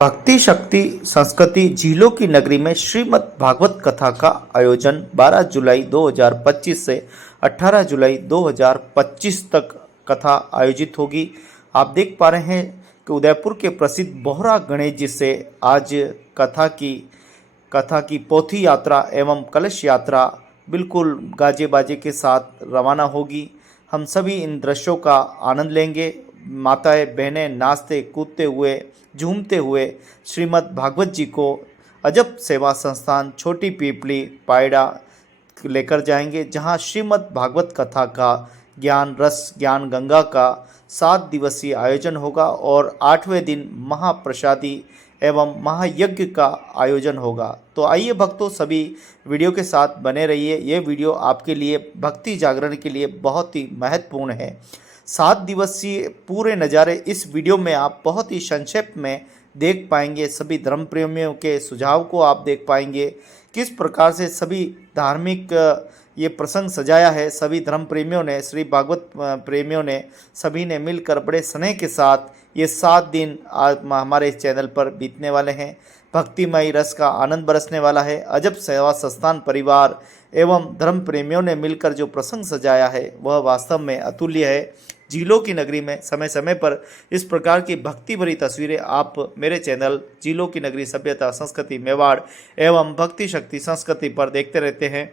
भक्ति शक्ति संस्कृति झीलों की नगरी में श्रीमद् भागवत कथा का आयोजन 12 जुलाई 2025 से 18 जुलाई 2025 तक कथा आयोजित होगी। आप देख पा रहे हैं कि उदयपुर के प्रसिद्ध बोहरा गणेश जी से आज कथा की पोथी यात्रा एवं कलश यात्रा बिल्कुल गाजे बाजे के साथ रवाना होगी। हम सभी इन दृश्यों का आनंद लेंगे। माताएं बहनें नाचते कूदते हुए झूमते हुए श्रीमद् भागवत जी को अजब सेवा संस्थान छोटी पीपली पायड़ा लेकर जाएंगे, जहां श्रीमद् भागवत कथा का ज्ञान रस ज्ञान गंगा का 7 दिवसीय आयोजन होगा और 8वें दिन महाप्रसादी एवं महायज्ञ का आयोजन होगा। तो आइए भक्तों, सभी वीडियो के साथ बने रहिए। ये वीडियो आपके लिए भक्ति जागरण के लिए बहुत ही महत्वपूर्ण है। 7 दिवसीय पूरे नज़ारे इस वीडियो में आप बहुत ही संक्षेप में देख पाएंगे। सभी धर्म प्रेमियों के सुझाव को आप देख पाएंगे, किस प्रकार से सभी धार्मिक ये प्रसंग सजाया है। सभी धर्म प्रेमियों ने, श्री भागवत प्रेमियों ने, सभी ने मिलकर बड़े स्नेह के साथ ये 7 दिन आज हमारे इस चैनल पर बीतने वाले हैं। भक्तिमय रस का आनंद बरसने वाला है। अजब सेवा संस्थान परिवार एवं धर्म प्रेमियों ने मिलकर जो प्रसंग सजाया है वह वास्तव में अतुल्य है। झीलों की नगरी में समय समय पर इस प्रकार की भक्ति भरी तस्वीरें आप मेरे चैनल झीलों की नगरी सभ्यता संस्कृति मेवाड़ एवं भक्ति शक्ति संस्कृति पर देखते रहते हैं।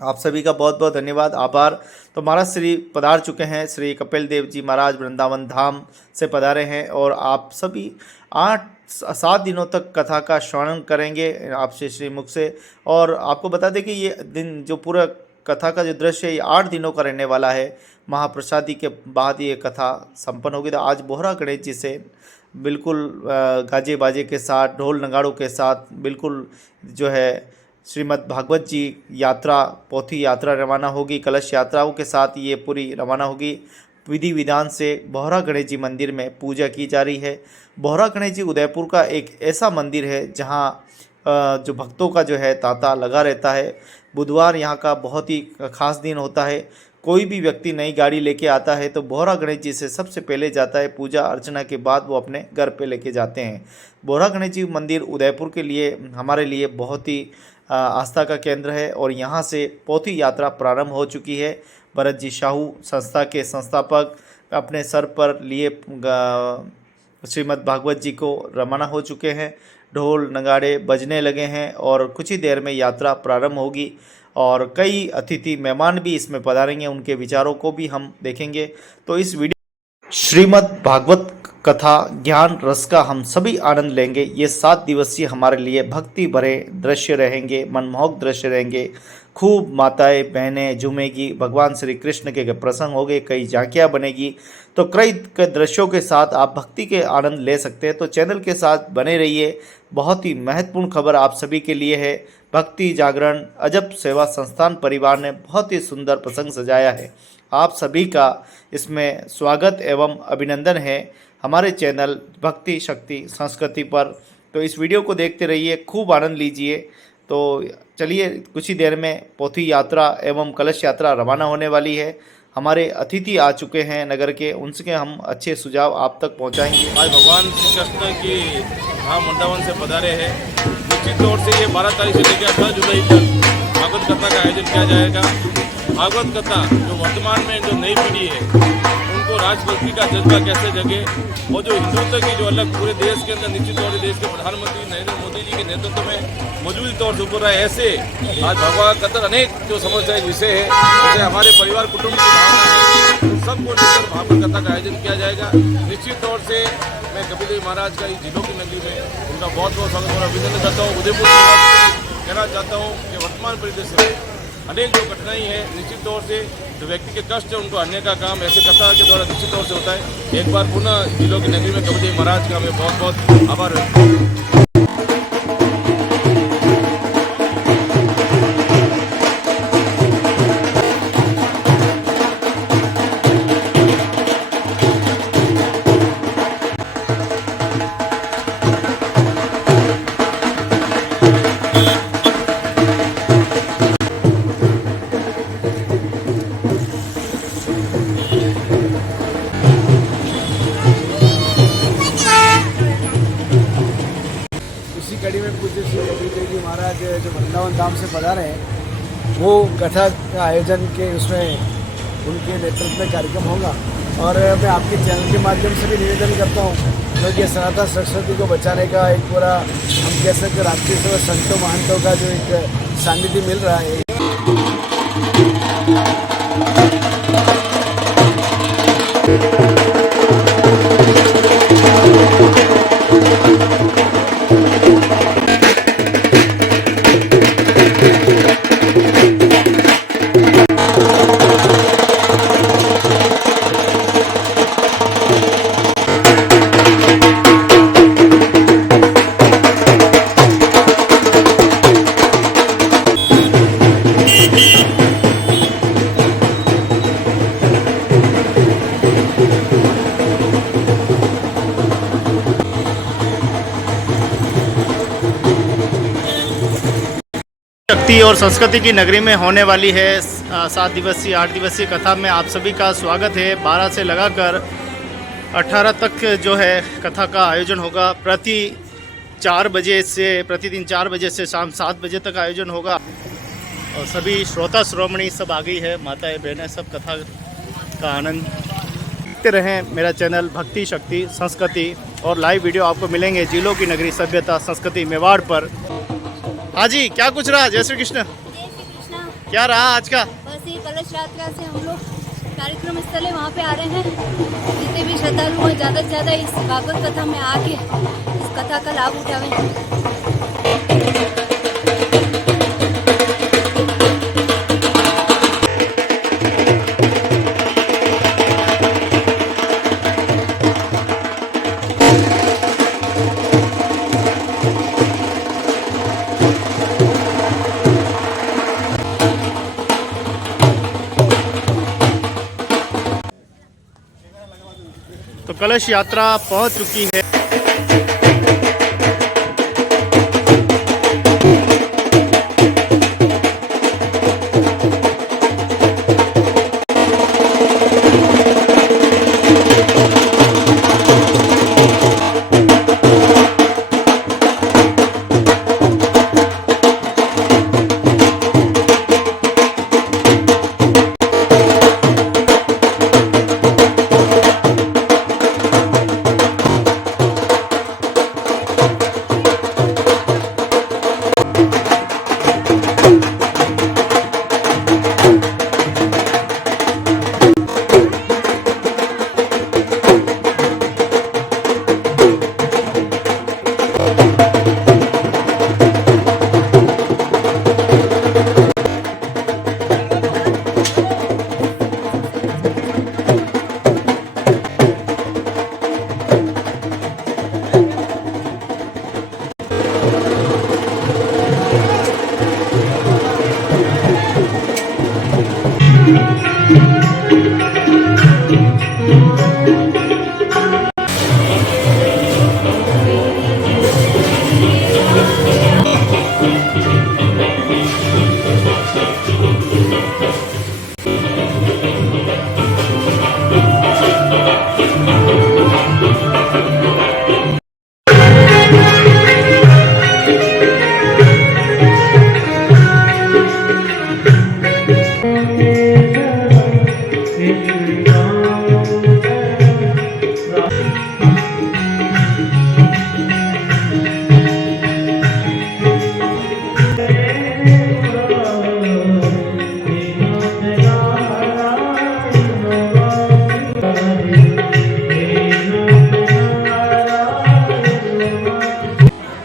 आप सभी का बहुत बहुत धन्यवाद, आभार। तो महाराज श्री पधार चुके हैं। श्री कपिल देव जी महाराज वृंदावन धाम से पधारे हैं और आप सभी 7 दिनों तक कथा का श्रवण करेंगे आपसे श्री मुख से। और आपको बता दें कि ये दिन जो पूरा कथा का जो दृश्य है ये 8 दिनों का रहने वाला है। महाप्रसादी के बाद ये कथा संपन्न होगी। तो आज बोहरा गणेश जी से बिल्कुल गाजे बाजे के साथ ढोल नगाड़ों के साथ बिल्कुल जो है श्रीमद् भागवत जी यात्रा पोथी यात्रा रवाना होगी। कलश यात्राओं के साथ ये पूरी रवाना होगी। विधि विधान से बोहरा गणेश जी मंदिर में पूजा की जा रही है। बोहरा गणेश जी उदयपुर का एक ऐसा मंदिर है जहाँ जो भक्तों का जो है तांता लगा रहता है। बुधवार यहाँ का बहुत ही खास दिन होता है। कोई भी व्यक्ति नई गाड़ी लेके आता है तो बोहरा गणेश जी से सबसे पहले जाता है। पूजा अर्चना के बाद वो अपने घर पे लेके जाते हैं। बोहरा गणेश जी मंदिर उदयपुर के लिए हमारे लिए बहुत ही आस्था का केंद्र है और यहाँ से पोथी यात्रा प्रारंभ हो चुकी है। भरत जी शाहू संस्था के संस्थापक अपने सर पर लिए श्रीमद् भागवत जी को रवाना हो चुके हैं। ढोल नगाड़े बजने लगे हैं और कुछ ही देर में यात्रा प्रारंभ होगी और कई अतिथि मेहमान भी इसमें पधारेंगे। उनके विचारों को भी हम देखेंगे। तो इस वीडियो श्रीमद् भागवत कथा ज्ञान रस का हम सभी आनंद लेंगे। ये 7 दिवसीय हमारे लिए भक्ति भरे दृश्य रहेंगे, मनमोहक दृश्य रहेंगे। खूब माताएं बहनें झूमेगी, भगवान श्री कृष्ण के प्रसंग होंगे, कई झांकियाँ बनेगी। तो कई दृश्यों के साथ आप भक्ति के आनंद ले सकते हैं। तो चैनल के साथ बने रहिए। बहुत ही महत्वपूर्ण खबर आप सभी के लिए है। भक्ति जागरण अजब सेवा संस्थान परिवार ने बहुत ही सुंदर प्रसंग सजाया है। आप सभी का इसमें स्वागत एवं अभिनंदन है हमारे चैनल भक्ति शक्ति संस्कृति पर। तो इस वीडियो को देखते रहिए, खूब आनंद लीजिए। तो चलिए, कुछ ही देर में पोथी यात्रा एवं कलश यात्रा रवाना होने वाली है। हमारे अतिथि आ चुके हैं नगर के, उनसे हम अच्छे सुझाव आप तक पहुंचाएंगे। आज भगवान श्री कृष्ण की धाम वृंदावन से पधारे हैं। निश्चित तौर से ये 12 तारीख से लेकर 18 जुलाई तक भागवत कथा का आयोजन किया जाएगा। भागवत कथा जो वर्तमान में जो नई पीढ़ी है उनको राजभक्ति का जज्बा कैसे जगे और जो हिंदुत्व की जो अलग पूरे देश के अंदर निश्चित तौर से देश के प्रधानमंत्री नरेंद्र मोदी जी के नेतृत्व में मौजूद तौर से उभर रहा है। ऐसे आज भगवान कथा अनेक जो समस्याएं विषय है, जैसे हमारे परिवार कुटुंब की भावना है, सबको लेकर भागवत कथा का आयोजन किया जाएगा। निश्चित तौर से मैं कपिल देव महाराज का इस झीलों की नगरी में उनका बहुत बहुत स्वागत और अभिनंदन करता हूँ। उदयपुर कहना चाहता हूँ कि वर्तमान परिदृश्य में अनेक जो कठिनाई है, निश्चित तौर से जो व्यक्ति के कष्ट है उनको हरने का काम ऐसे कथा के द्वारा निश्चित तौर से होता है। एक बार पुनः झीलों की नगरी में कपिल देव महाराज का मैं बहुत बहुत आभार व्यक्त करता हूँ। कड़ी में पूज्य श्री कबीर जी महाराज जो वृंदावन धाम से पधारे हैं, वो कथा का आयोजन के उसमें उनके नेतृत्व में कार्यक्रम होगा। और मैं आपके चैनल के माध्यम से भी निवेदन करता हूँ, क्योंकि सनातन संस्कृति को बचाने का एक पूरा हम कह सकते राष्ट्रीय सेवा संतों महंतों का जो एक सानिध्य मिल रहा है। शक्ति और संस्कृति की नगरी में होने वाली है 7 दिवसीय 8 दिवसीय कथा में आप सभी का स्वागत है। 12 से लगाकर 18 तक जो है कथा का आयोजन होगा। प्रतिदिन 4 बजे से शाम 7 बजे तक आयोजन होगा। और सभी श्रोता श्रोमणी सब आ गई है, माताएं बहनें सब कथा का आनंद देखते रहें। मेरा चैनल भक्ति शक्ति संस्कृति और लाइव वीडियो आपको मिलेंगे जिलों की नगरी सभ्यता संस्कृति मेवाड़ पर। हाँ जी, क्या कुछ रहा? जय श्री कृष्ण। क्या रहा आज का? बस ये कलश यात्रा से हम लोग कार्यक्रम स्थल है वहाँ पे आ रहे हैं। जितने भी श्रद्धालु हैं ज़्यादा से ज़्यादा इस भागवत कथा में आके इस कथा का लाभ उठावें। तो कलश यात्रा पहुंच चुकी है।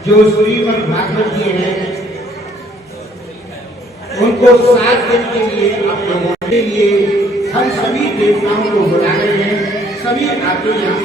जो श्रीमद् भागवत जी हैं उनको 7 दिन के लिए आप लोगों के लिए हम सभी देवताओं को बुला रहे हैं। सभी आते यहाँ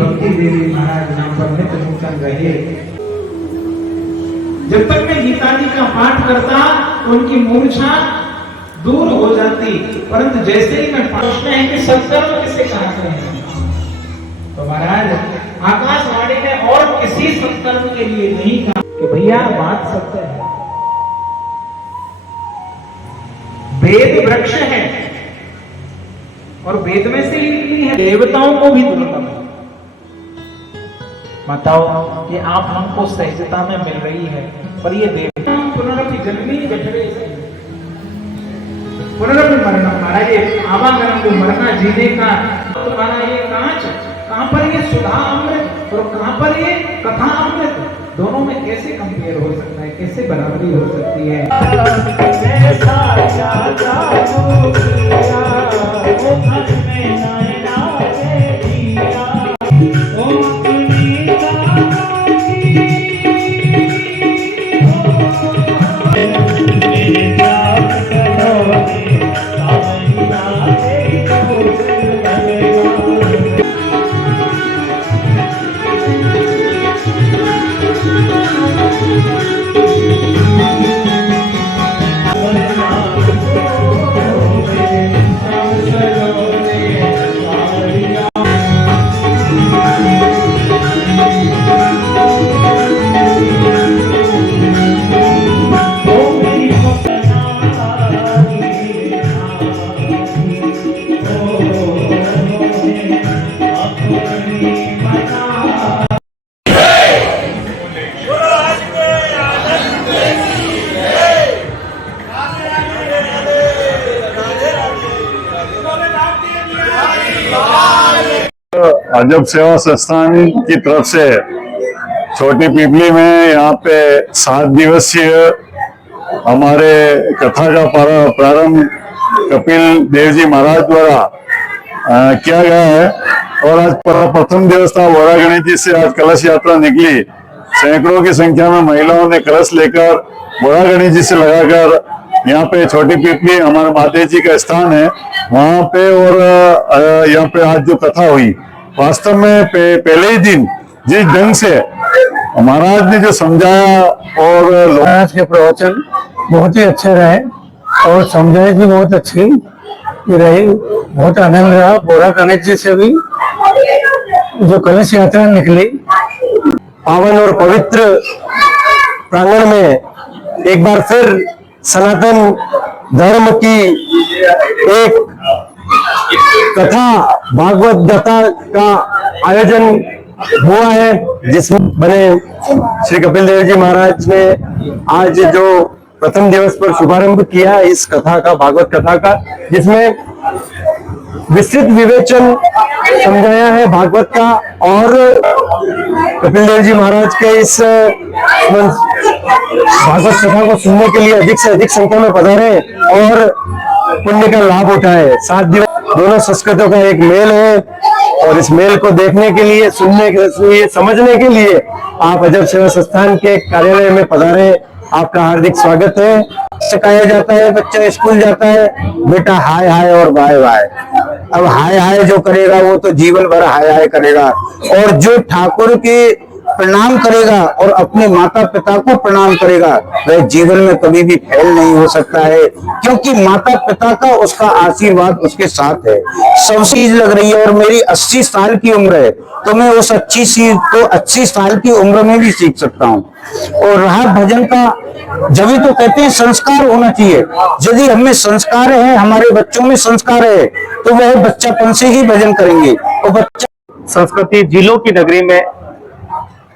भक्ति देवी महाराज नाम पर नित्य नूतन रहे। जब तक मैं गीता जी का पाठ करता तो उनकी मूर्छा दूर हो जाती, परंतु जैसे ही मैं प्रश्न है कि सत्कर्म किसे कहते हैं, तो महाराज आकाशवाणी ने और किसी सत्कर्म के लिए नहीं कहा कि भैया बात सत्य है। वेद वृक्ष है और वेद में से ही निकली है, देवताओं को भी दुर्लभ है। माताओं कि आप हमको सहजता में मिल रही है, पर ये देवता पुनरपि जन्मी जठरे पुनरपि मरना, महाराज आवागमन को मरना जीने का तुम्हारा ये कांच, कहां पर ये सुधा अमृत और कहां पर ये कथा अमृत, दोनों में कैसे कंपेयर हो सकता है, कैसे बराबरी हो सकती है। अजब सेवा संस्थान की तरफ से छोटी पीपली में यहाँ पे 7 दिवसीय हमारे कथा का प्रारंभ कपिल देव जी महाराज द्वारा किया गया है। और आज प्रथम दिवस था, वोरा गणेश जी से आज कलश यात्रा निकली। सैकड़ों की संख्या में महिलाओं ने कलश लेकर वोरा गणेश जी से लगाकर यहाँ पे छोटी पीपली हमारे माता जी का स्थान है वहां पे, और यहाँ पे आज जो कथा हुई वास्तव में पहले ही दिन जिस ढंग से महाराज ने जो समझाया और महाराज के प्रवचन बहुत ही अच्छे रहे और समझाई भी बहुत अच्छी रही, बहुत आनंद रहा। बोरा गणेश जी से भी जो कलश यात्रा निकली पावन और पवित्र प्रांगण में एक बार फिर सनातन धर्म की एक कथा भागवत कथा का आयोजन हुआ है, जिसमें बने श्री कपिल देव जी महाराज ने आज जो प्रथम दिवस पर शुभारंभ किया इस कथा का, भागवत कथा का, जिसमें विस्तृत विवेचन समझाया है भागवत का। और कपिल देव जी महाराज के इस भागवत कथा को सुनने के लिए अधिक से अधिक संख्या में पधारे और पुण्य का लाभ उठाए। 7 दिवस दोनों संस्कृतों का एक मेल है और इस मेल को देखने के लिए, सुनने के लिए, समझने के लिए आप अजब सेवा संस्थान के कार्यालय में पधारे। आपका हार्दिक स्वागत है। सिखाया जाता है, बच्चा स्कूल जाता है, बेटा हाय हाय और बाय बाय। अब हाय हाय जो करेगा वो तो जीवन भर हाय हाय करेगा, और जो ठाकुर के प्रणाम करेगा और अपने माता पिता को प्रणाम करेगा वह जीवन में कभी भी फेल नहीं हो सकता है, क्योंकि माता पिता का उसका आशीर्वाद उसके साथ है। सब चीज लग रही है और मेरी 80 साल की उम्र है तो मैं उस 80 साल की उम्र में भी सीख सकता हूँ। और रहा भजन का, जब भी तो कहते हैं संस्कार होना चाहिए। यदि हमें संस्कार है, हमारे बच्चों में संस्कार है, तो वह बच्चापन से ही भजन करेंगे। और बच्चा संस्कृति जिलों की नगरी में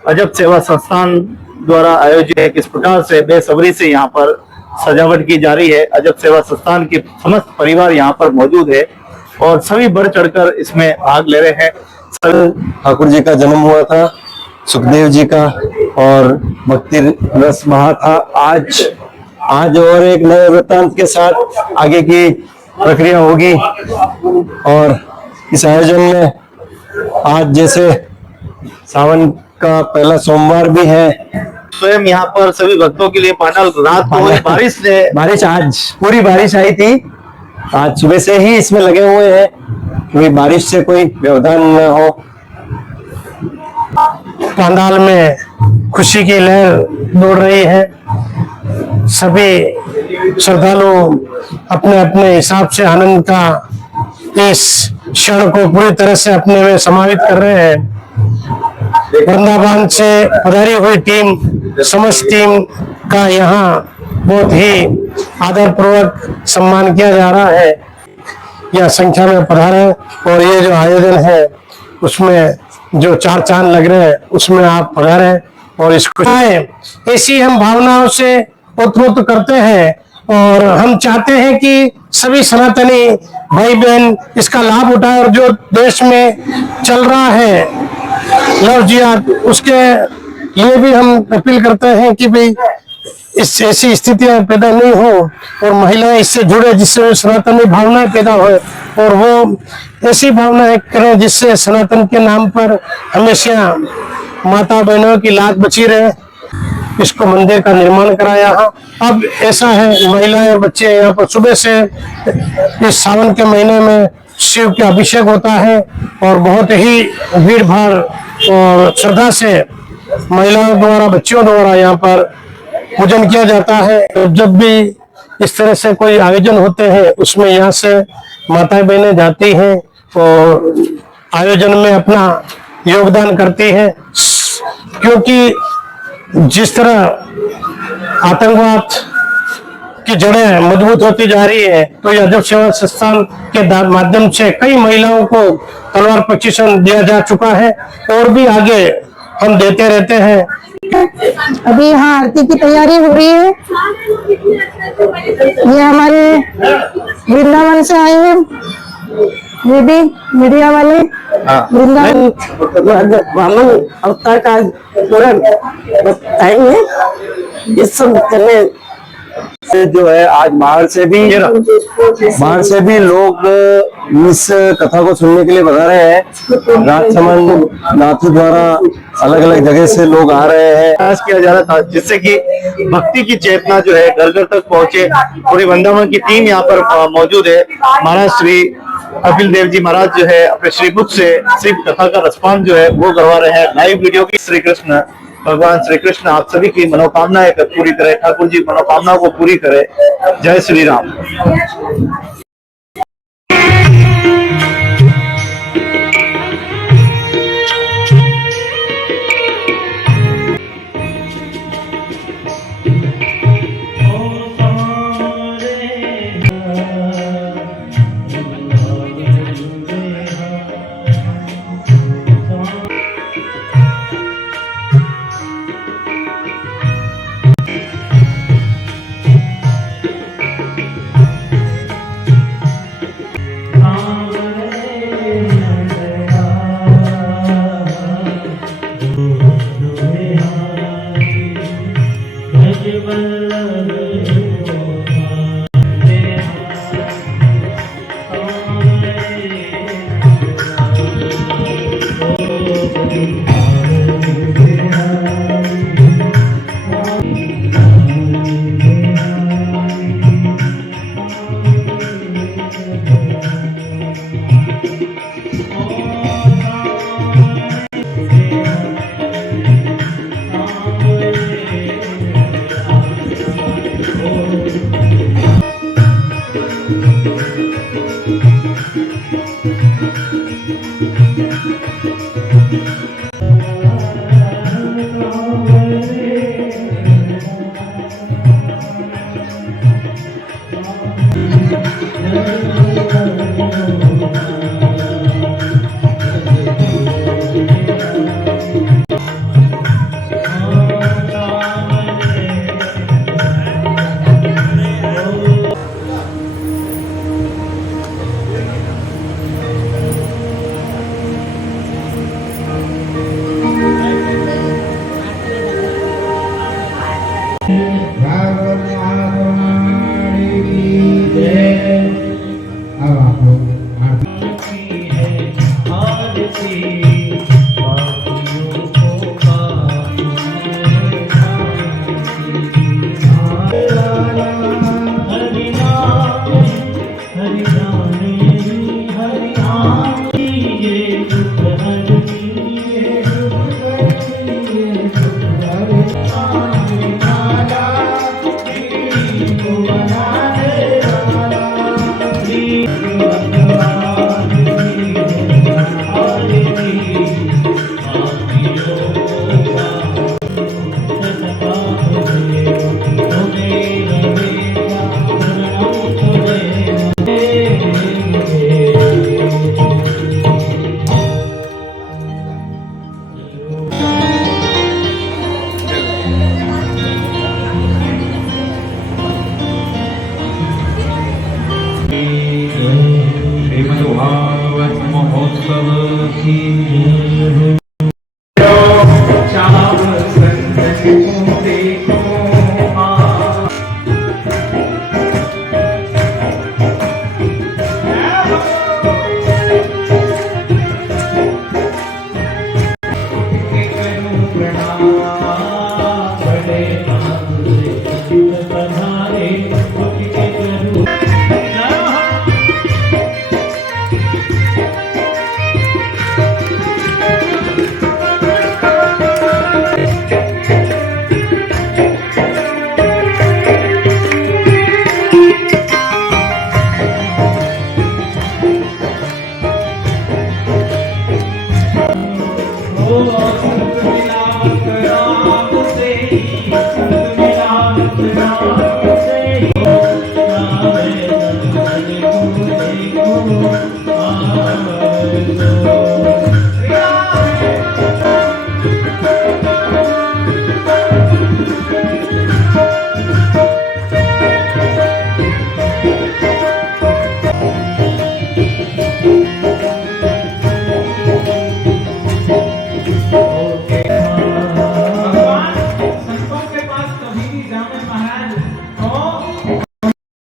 अजब सेवा संस्थान द्वारा आयोजित किस प्रकार से बेसब्री से यहाँ पर सजावट की जा रही है। अजब सेवा संस्थान के समस्त परिवार यहाँ पर मौजूद है और सभी बढ़ चढ़कर इसमें भाग ले रहे हैं। ठाकुर जी का जन्म हुआ था, सुखदेव जी का, और भक्ति रस महा था। आज और एक नए वृत्तांत के साथ आगे की प्रक्रिया होगी। और इस आयोजन में आज जैसे सावन का पहला सोमवार भी है, स्वयं यहाँ पर सभी भक्तों के लिए पांडाल रात को बारिश आज पूरी बारिश आई थी। आज सुबह से ही इसमें लगे हुए हैं कि बारिश से कोई व्यवधान न हो। पंडाल में खुशी की लहर दौड़ रही है। सभी श्रद्धालु अपने अपने हिसाब से आनंद का इस क्षण को पूरी तरह से अपने में समाहित कर रहे हैं। वृंदावन से पधारी हुई टीम, समस्त टीम का यहाँ बहुत ही आदर पूर्वक सम्मान किया जा रहा है। यह संख्या में पधारे और ये जो आयोजन है उसमें जो चार चांद लग रहे हैं उसमें आप पधारे और इसको ऐसी हम भावनाओं से ओतप्रोत करते हैं और हम चाहते हैं कि सभी सनातनी भाई बहन इसका लाभ उठाए और जो देश में चल रहा है लव जिहाद उसके लिए भी हम अपील करते हैं कि भाई इस ऐसी स्थितियां पैदा नहीं हो और महिलाएं इससे जुड़े जिससे सनातनी भावनाएं पैदा हो और वो ऐसी भावनाएं करें जिससे सनातन के नाम पर हमेशा माता बहनों की लात बची रहे। इसको मंदिर का निर्माण कराया। अब ऐसा है महिलाएं और बच्चे यहाँ पर सुबह से इस सावन के महीने में शिव का अभिषेक होता है और बहुत ही भीड़ भाड़ और श्रद्धा से महिलाओं द्वारा बच्चियों द्वारा यहाँ पर पूजन किया जाता है। जब भी इस तरह से कोई आयोजन होते हैं उसमें यहाँ से माताएं बहनें जाती हैं और आयोजन में अपना योगदान करती हैं, क्योंकि जिस तरह आतंकवाद की जड़ें मजबूत होती जा रही है तो यह अजब सेवा संस्थान के माध्यम से कई महिलाओं को तलवार प्रशिक्षण दिया जा चुका है और भी आगे हम देते रहते हैं। अभी यहाँ आरती की तैयारी हो रही है। ये हमारे वृंदावन से आए हैं दीदी मीडिया वाले। वृंदावन वामन अवतार का पूरा बताएंगे। ये सब करने जो है आज बाहर से भी लोग इस कथा को सुनने के लिए बता रहे हैं। राजसमंद नाथू द्वारा अलग अलग जगह से लोग आ रहे हैं। प्रयास किया जा रहा था जिससे कि भक्ति की चेतना जो है घर घर तक पहुंचे। पूरी वृंदावन की टीम यहाँ पर मौजूद है। महाराज श्री कपिल देव जी महाराज जो है अपने श्रीमुख से सिर्फ कथा का रसपान जो है वो करवा रहे हैं लाइव वीडियो की। श्री कृष्ण भगवान श्री कृष्ण आप सभी की मनोकामनाएं पूरी करे, ठाकुर जी मनोकामनाओं को पूरी करे। जय श्री राम।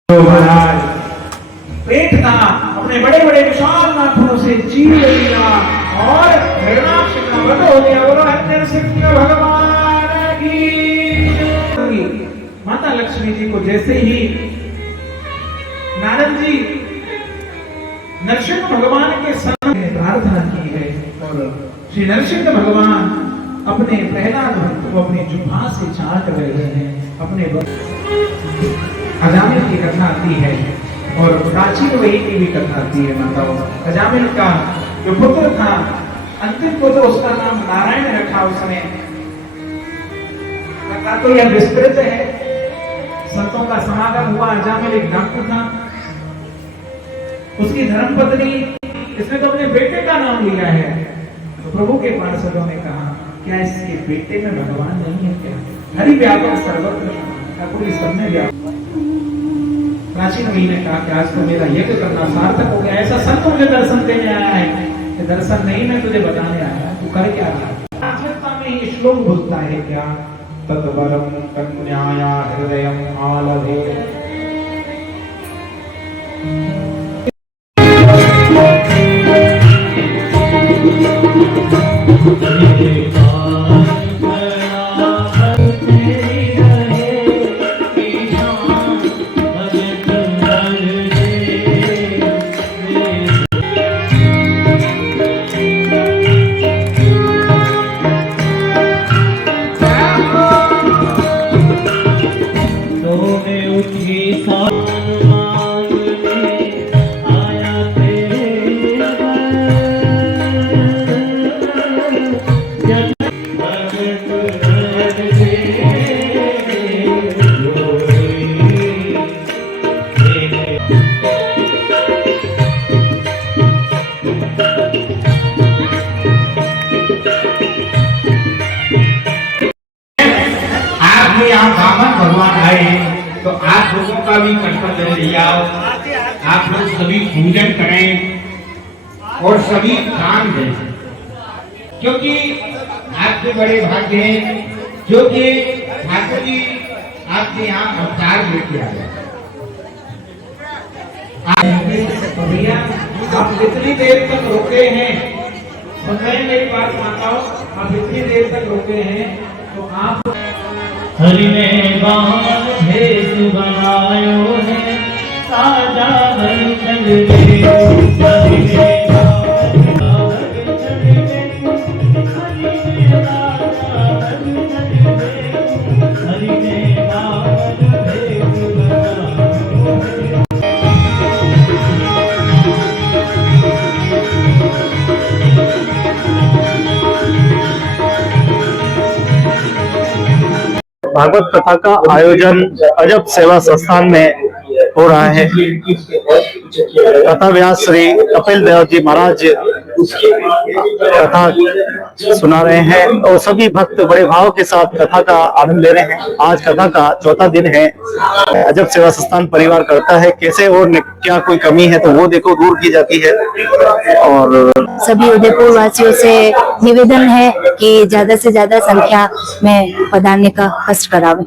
महाराज पेट था अपने बड़े बड़े विशाल नाखूनों से चीर लिया और हिरणाक्ष का वध हो गया। बोलो नरसिंह भगवान की। माता लक्ष्मी जी को जैसे ही नारद जी नरसिंह भगवान के सामने प्रार्थना की है और श्री नरसिंह भगवान अपने प्रहलाद भक्त को अपने जुभा से चाट रहे हैं। अपने अजामिल की कथा आती है और प्राचीन वही की भी कथा आती है। माताओं, अजामिल का जो पुत्र था, अंतिम पुत्र, उसका नाम नारायण रखा उसने। कथा तो यह विस्तृत है, संतों का समागम हुआ। अजामिल एक डाकू था, उसकी धर्मपत्नी, इसने तो अपने बेटे का नाम लिया है। तो प्रभु के पार्षदों ने कहा, क्या इसके बेटे में भगवान नहीं है क्या? हरि व्यापक सर्वत्र पूरी सब में व्यापक। प्राचीन मुनि ने कहा कि आज तो मेरा यज्ञ करना सार्थक हो गया। ऐसा संत मुझे दर्शन देने आया है कि दर्शन नहीं, मैं तुझे बताने आया, तू कर क्या रहा है? में ये श्लोक बोलता है क्या? तद्वरम कन्याया हृदयम आलभे। भगवान आए तो आप लोगों का भी कर्तव्य लिया, आप लोग सभी पूजन करें और सभी दान दें, क्योंकि आपके बड़े भाग्य हैं जो कि ठाकुर जी आपके यहाँ अवतार लेके आए। भैया आप जितनी देर तक रुके हैं, सुन रहे हैं मेरी बात माताओं, आप इतनी देर तक रुके हैं तो आप हरि ने बाण भेष बनायो है, साजा हर चल रे। हरि ने भागवत कथा का आयोजन अजब सेवा संस्थान में हो रहा है। कथा व्यास श्री कपिल देव जी महाराज कथा सुना रहे हैं और सभी भक्त बड़े भाव के साथ कथा का आनंद ले रहे हैं। आज कथा का चौथा दिन है। अजब सेवा संस्थान परिवार करता है कैसे और क्या कोई कमी है तो वो देखो दूर की जाती है। और सभी उदयपुर वासियों से निवेदन है कि ज्यादा से ज्यादा संख्या में पधारने का कष्ट करावे।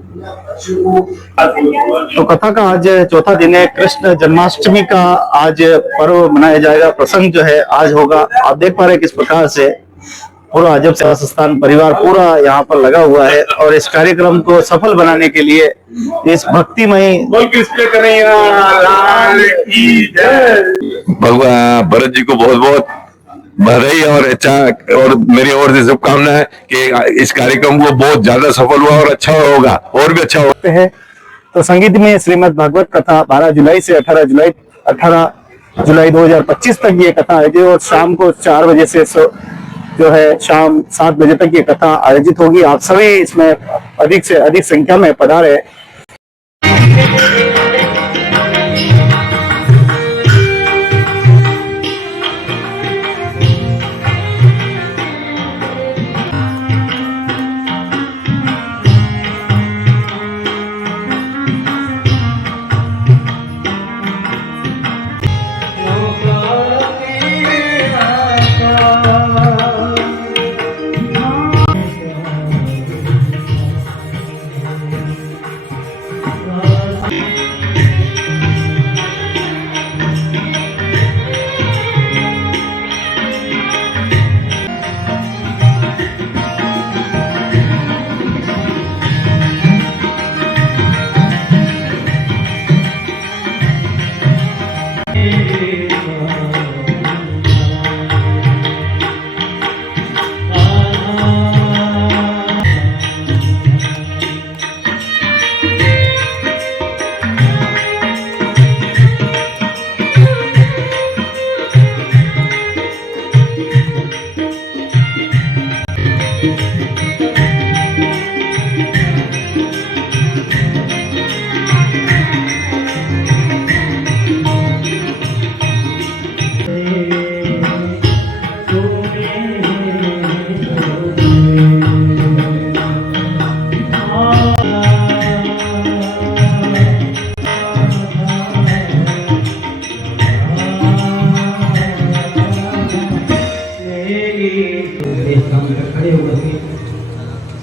तो कथा का आज चौथा दिन है। कृष्ण जन्माष्टमी का आज पर्व मनाया जाएगा। प्रसंग जो है आज होगा। आप देख पा रहे हैं किस प्रकार से पूरा अजब सेवा संस्थान परिवार पूरा यहाँ पर लगा हुआ है और इस कार्यक्रम को सफल बनाने के लिए इस भक्तिमय भगवान भरत जी को बहुत बहुत बधाई और अच्छा और मेरी ओर से शुभकामना है कि इस कार्यक्रम को बहुत ज्यादा सफल हुआ और अच्छा होगा और भी अच्छा होता है। तो संगीत में श्रीमद् भागवत कथा 12 जुलाई से 18 जुलाई 2025 तक ये कथा आयोजित और शाम को 4 बजे से जो है शाम 7 बजे तक ये कथा आयोजित होगी। आप सभी इसमें अधिक से अधिक संख्या में पधारे।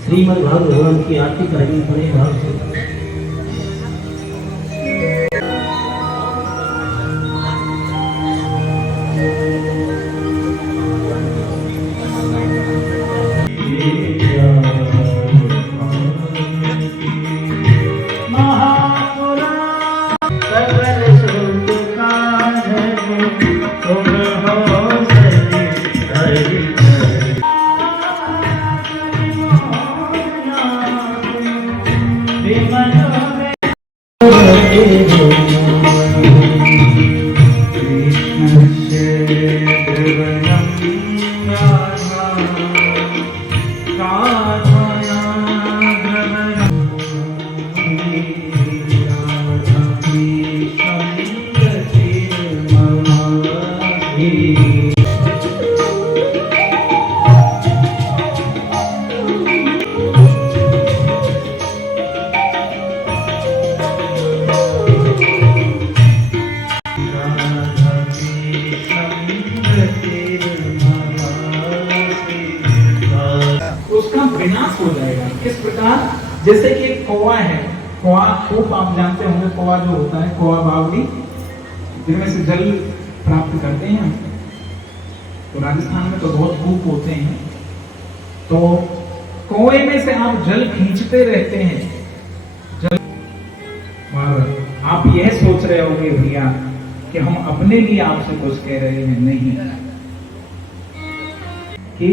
श्रीमद् भागवत भगवान की आरती करेंगे बड़े भाव से। विनाश हो जाएगा। किस प्रकार? जैसे कि कौवा है, कौवा खूब आप जानते होंगे, कौवा जो होता है, कौवा बावली जिनमें से जल प्राप्त करते हैं। तो राजस्थान में तो बहुत कूप होते हैं, तो कौवे में से आप जल खींचते रहते हैं जल। और आप यह सोच रहे होंगे भैया कि हम अपने लिए आपसे कुछ कह रहे हैं, नहीं, कि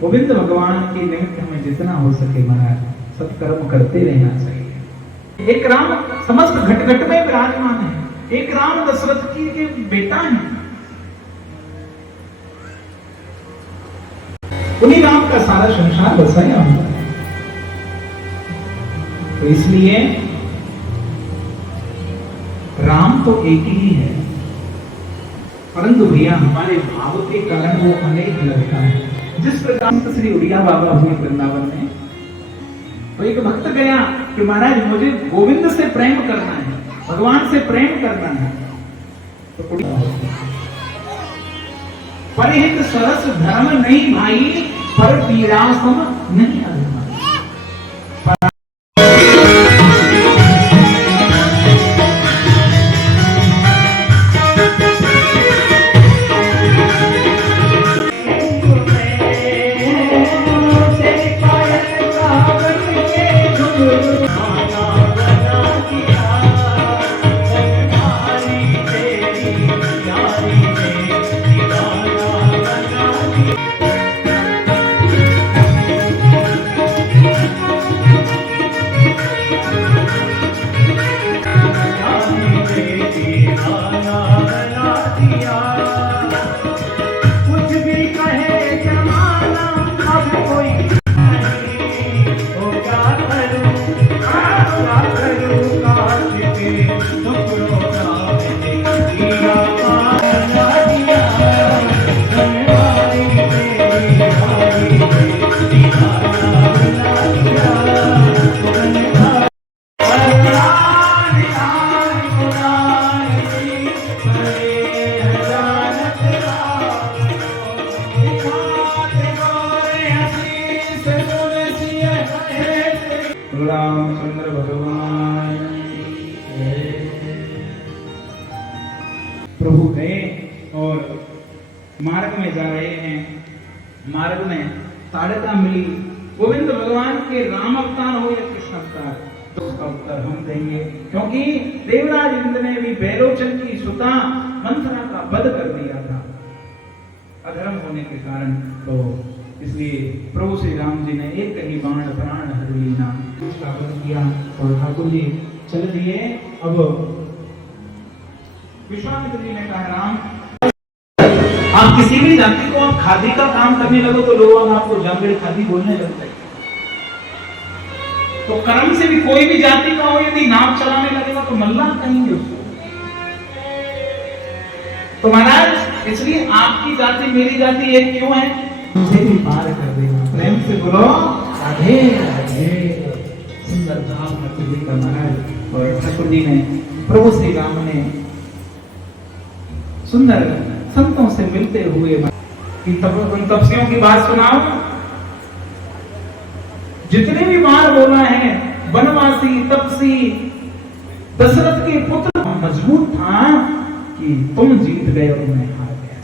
गोविंद भगवान के निमित्त हमें जितना हो सके महाराज सत्कर्म करते रहना चाहिए। एक राम समस्त घट घट में विराजमान है, एक राम दशरथ की के बेटा है, उन्हीं राम का सारा संसार बसाया हुआ है। तो इसलिए राम तो एक ही है, परंतु भैया हमारे भाव के कारण वो अनेक लगता है। जिस प्रकार श्री उड़िया बाबा हुए वृंदावन में, तो एक भक्त गया कि महाराज मुझे गोविंद से प्रेम करना है, भगवान से प्रेम करना है। तो परिहित सरस धर्म नहीं भाई, पर पीड़ा सम नहीं अधर्म। रामचंद्र भगवान प्रभु गए और मार्ग में जा रहे हैं। मार्ग में ताड़का मिली। गोविंद भगवान के राम अवतार हो या कृष्ण अवतार, तो उसका उत्तर हम देंगे, क्योंकि देवराज इंद्र ने भी बैरोचन की सुता मंथरा का वध कर दिया था अधर्म होने के कारण। तो इसलिए प्रभु श्री राम जी ने एक ही बाण प्राण हर लीना स्थापन किया और ठाकुर जी चल दिए। अब विश्वामित्र जी ने कहा, राम आप किसी भी जाति को आप खादी का काम करने लगो तो लोग आपको जामगढ़ खादी बोलने लगते हैं। तो कर्म से भी कोई भी जाति का हो, यदि नाव चलाने लगेगा तो मल्लाह कहेंगे उसको। तो महाराज इसलिए आपकी जाति मेरी जाति एक क्यों है? मुझे भी पार कर देगा। प्रेम से बोलो राधे राधे। सुंदर भाव ठाकुर जी का महाराज। और ठाकुर जी ने, प्रभु श्री राम ने सुंदर संतों से मिलते हुए उन तपस्वियों की बात सुनाओ। जितने भी बार बोला है, वनवासी तपसी दशरथ के पुत्र मजबूत था कि तुम जीत गए और मैं हार गया।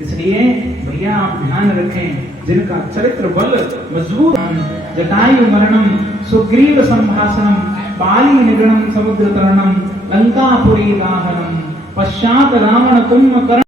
इसलिए भैया आप ध्यान रखें, जिनका चरित्र बल मजबूत, जटायु मरणम सुग्रीव संभाषणम बाली निगणम समुद्र तरणम लंकापुरी दाहनम पश्चात रावण कुंभकर्ण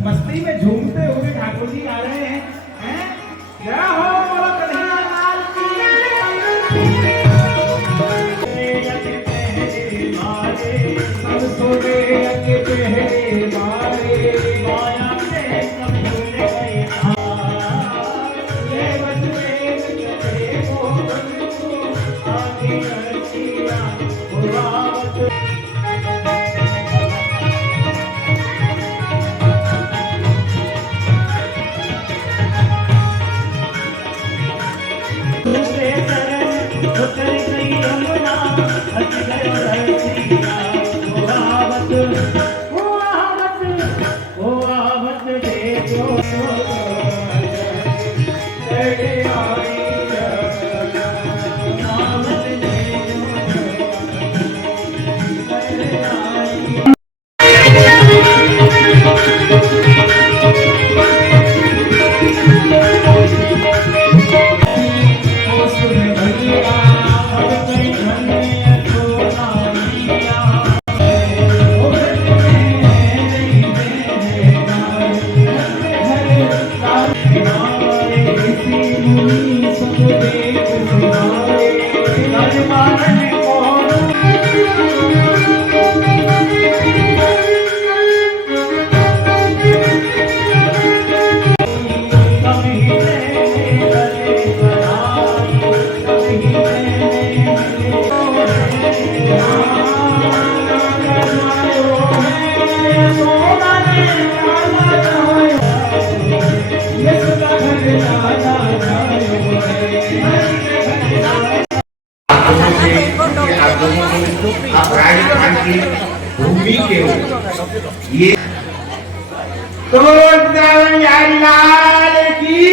मस्ती में झूमते हुए ठाकुर जी आ रहे हैं, क्या हो बोलो कन्हैया लाल की। सब सो गए अके पहरे मारे, माया में सब भूल गए। ये बचपन चले वो बंधु आगे रचिया बुलावत। कि आप लोगों को आप राजस्थान की भूमि के हो। ये तो लाल की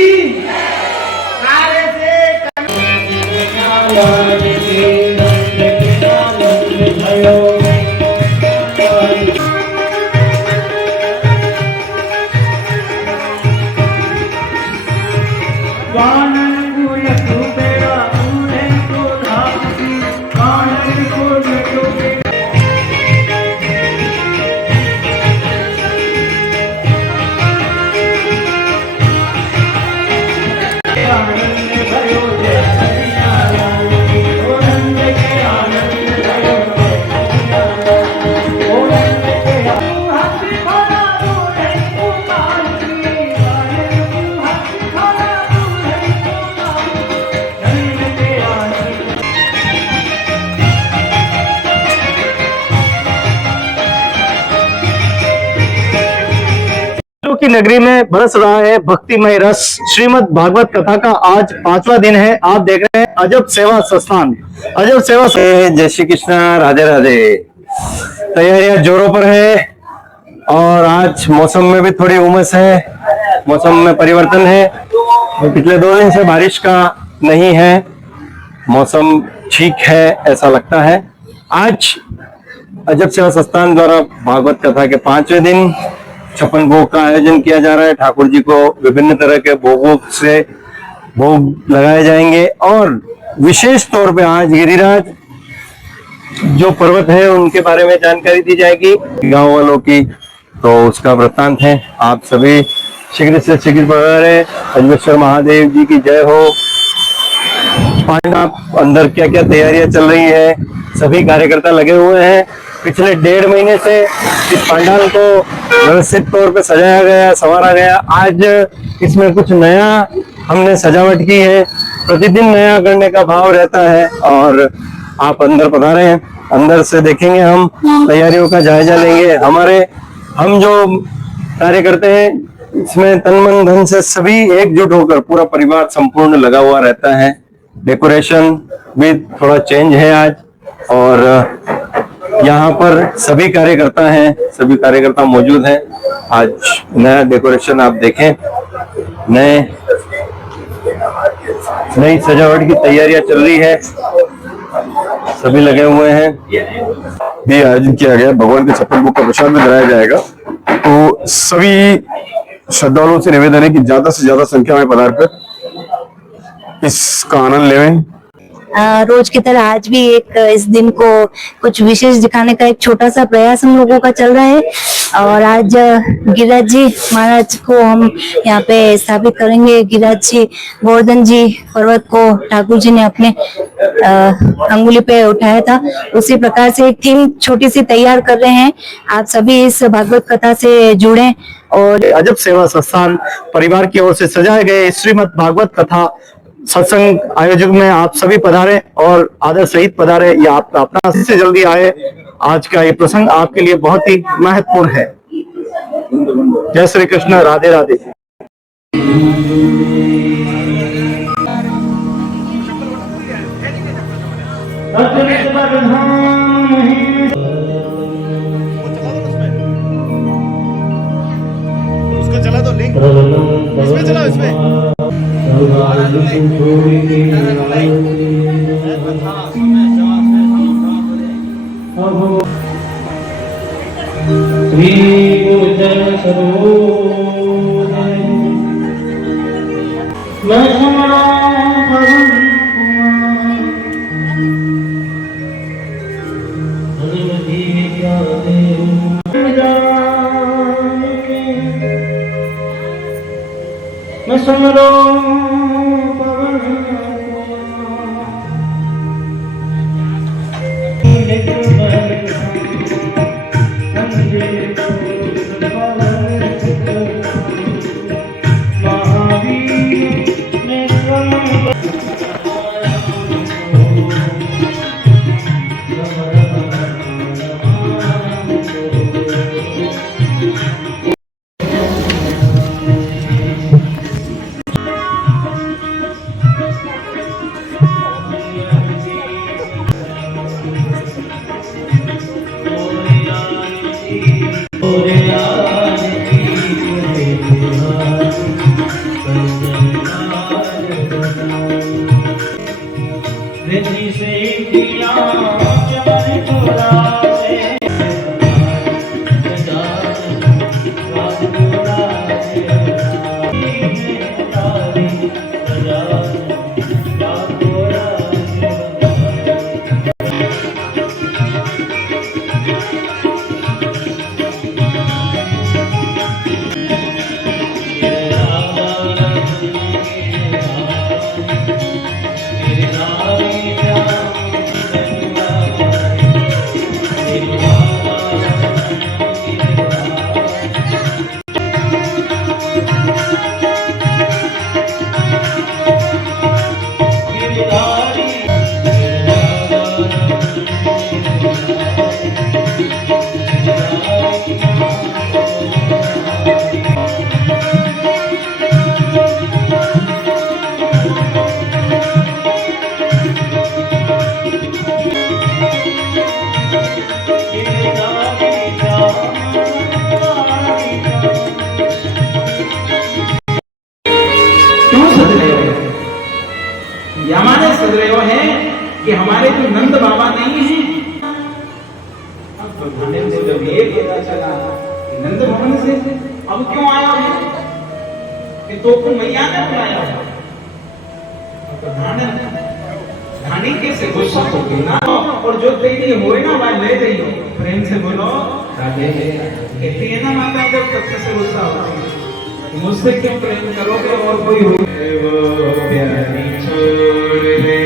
नारे से की नगरी में बरस रहा है भक्तिमय रस। श्रीमद् भागवत कथा का आज 5वां दिन है। आप देख रहे हैं अजब सेवा संस्थान। अजब सेवा जय श्री कृष्ण, राधे राधे। तैयारियां जोरों पर है और आज मौसम में भी थोड़ी उमस है, मौसम में परिवर्तन है। पिछले 2 दिन से बारिश का नहीं है, मौसम ठीक है ऐसा लगता है। आज अजब सेवा संस्थान द्वारा भागवत कथा के 5वें दिन 56 भोग का आयोजन किया जा रहा है। ठाकुर जी को विभिन्न तरह के भोगों से भोग लगाए जाएंगे और विशेष तौर पे आज गिरिराज जो पर्वत है उनके बारे में जानकारी दी जाएगी गांव वालों की, तो उसका वृत्तांत है। आप सभी शीघ्र से शीघ्र पधारें। अजमेश्वर महादेव जी की जय हो। पांडा अंदर क्या क्या तैयारियां चल रही है, सभी कार्यकर्ता लगे हुए हैं। पिछले 1.5 महीने से इस पंडाल को व्यवस्थित तौर पे सजाया गया, संवारा गया। आज इसमें कुछ नया हमने सजावट की है। प्रतिदिन नया करने का भाव रहता है और आप अंदर पधारे हैं। अंदर से देखेंगे, हम तैयारियों का जायजा लेंगे। हम जो कार्य करते हैं इसमें तन मन धन से सभी एकजुट होकर पूरा परिवार संपूर्ण लगा हुआ रहता है। डेकोरेशन भी थोड़ा चेंज है आज और यहाँ पर सभी कार्यकर्ता मौजूद हैं। आज नया डेकोरेशन आप देखें, नई सजावट की तैयारियां चल रही है, सभी लगे हुए हैं। भी आयोजन किया गया, भगवान के 56 भोग का प्रसाद में कराया जाएगा। तो सभी श्रद्धालुओं से निवेदन है कि ज्यादा से ज्यादा संख्या में पधार कर इसका आनंद लें। रोज की तरह आज भी इस दिन को कुछ विशेष दिखाने का एक छोटा सा प्रयास हम लोगों का चल रहा है और आज गिरिराज जी महाराज को हम यहाँ पे स्थापित करेंगे। गिरिराज जी गोवर्धन जी पर्वत को ठाकुर जी ने अपने अंगुली पे उठाया था, उसी प्रकार से एक थीम छोटी सी तैयार कर रहे हैं। आप सभी इस भागवत कथा से जुड़े और अजब सेवा संस्थान परिवार की ओर से सजाए गए श्रीमद् भागवत कथा सत्संग आयोजक में आप सभी पधारे और आदर सहित पधारे या आपका अपना से जल्दी आए। आज का ये प्रसंग आपके लिए बहुत ही महत्वपूर्ण है। जय श्री कृष्ण, राधे राधे। उसको चला दो, लिंक इसमें चलाओ, इसमें क्यों सज रहे हो? यामाने सज रहे हो है कि हमारे जो नंद बाबा नहीं है, अब भाने से जब ये पता चला कि नंद भवन से अब क्यों आया है कि तो को मैया ने बुलाया है, तो धानी कैसे गुस्सा हो गई ना, और जो तेरी होए ना वह ले गई हो, प्रेम से बोलो राधे। कहती है ना माता जब तत्व से गुस्सा होती है, मुझसे क्यों प्रेम करोगे और कोई हो वो प्यारी छोड़ दे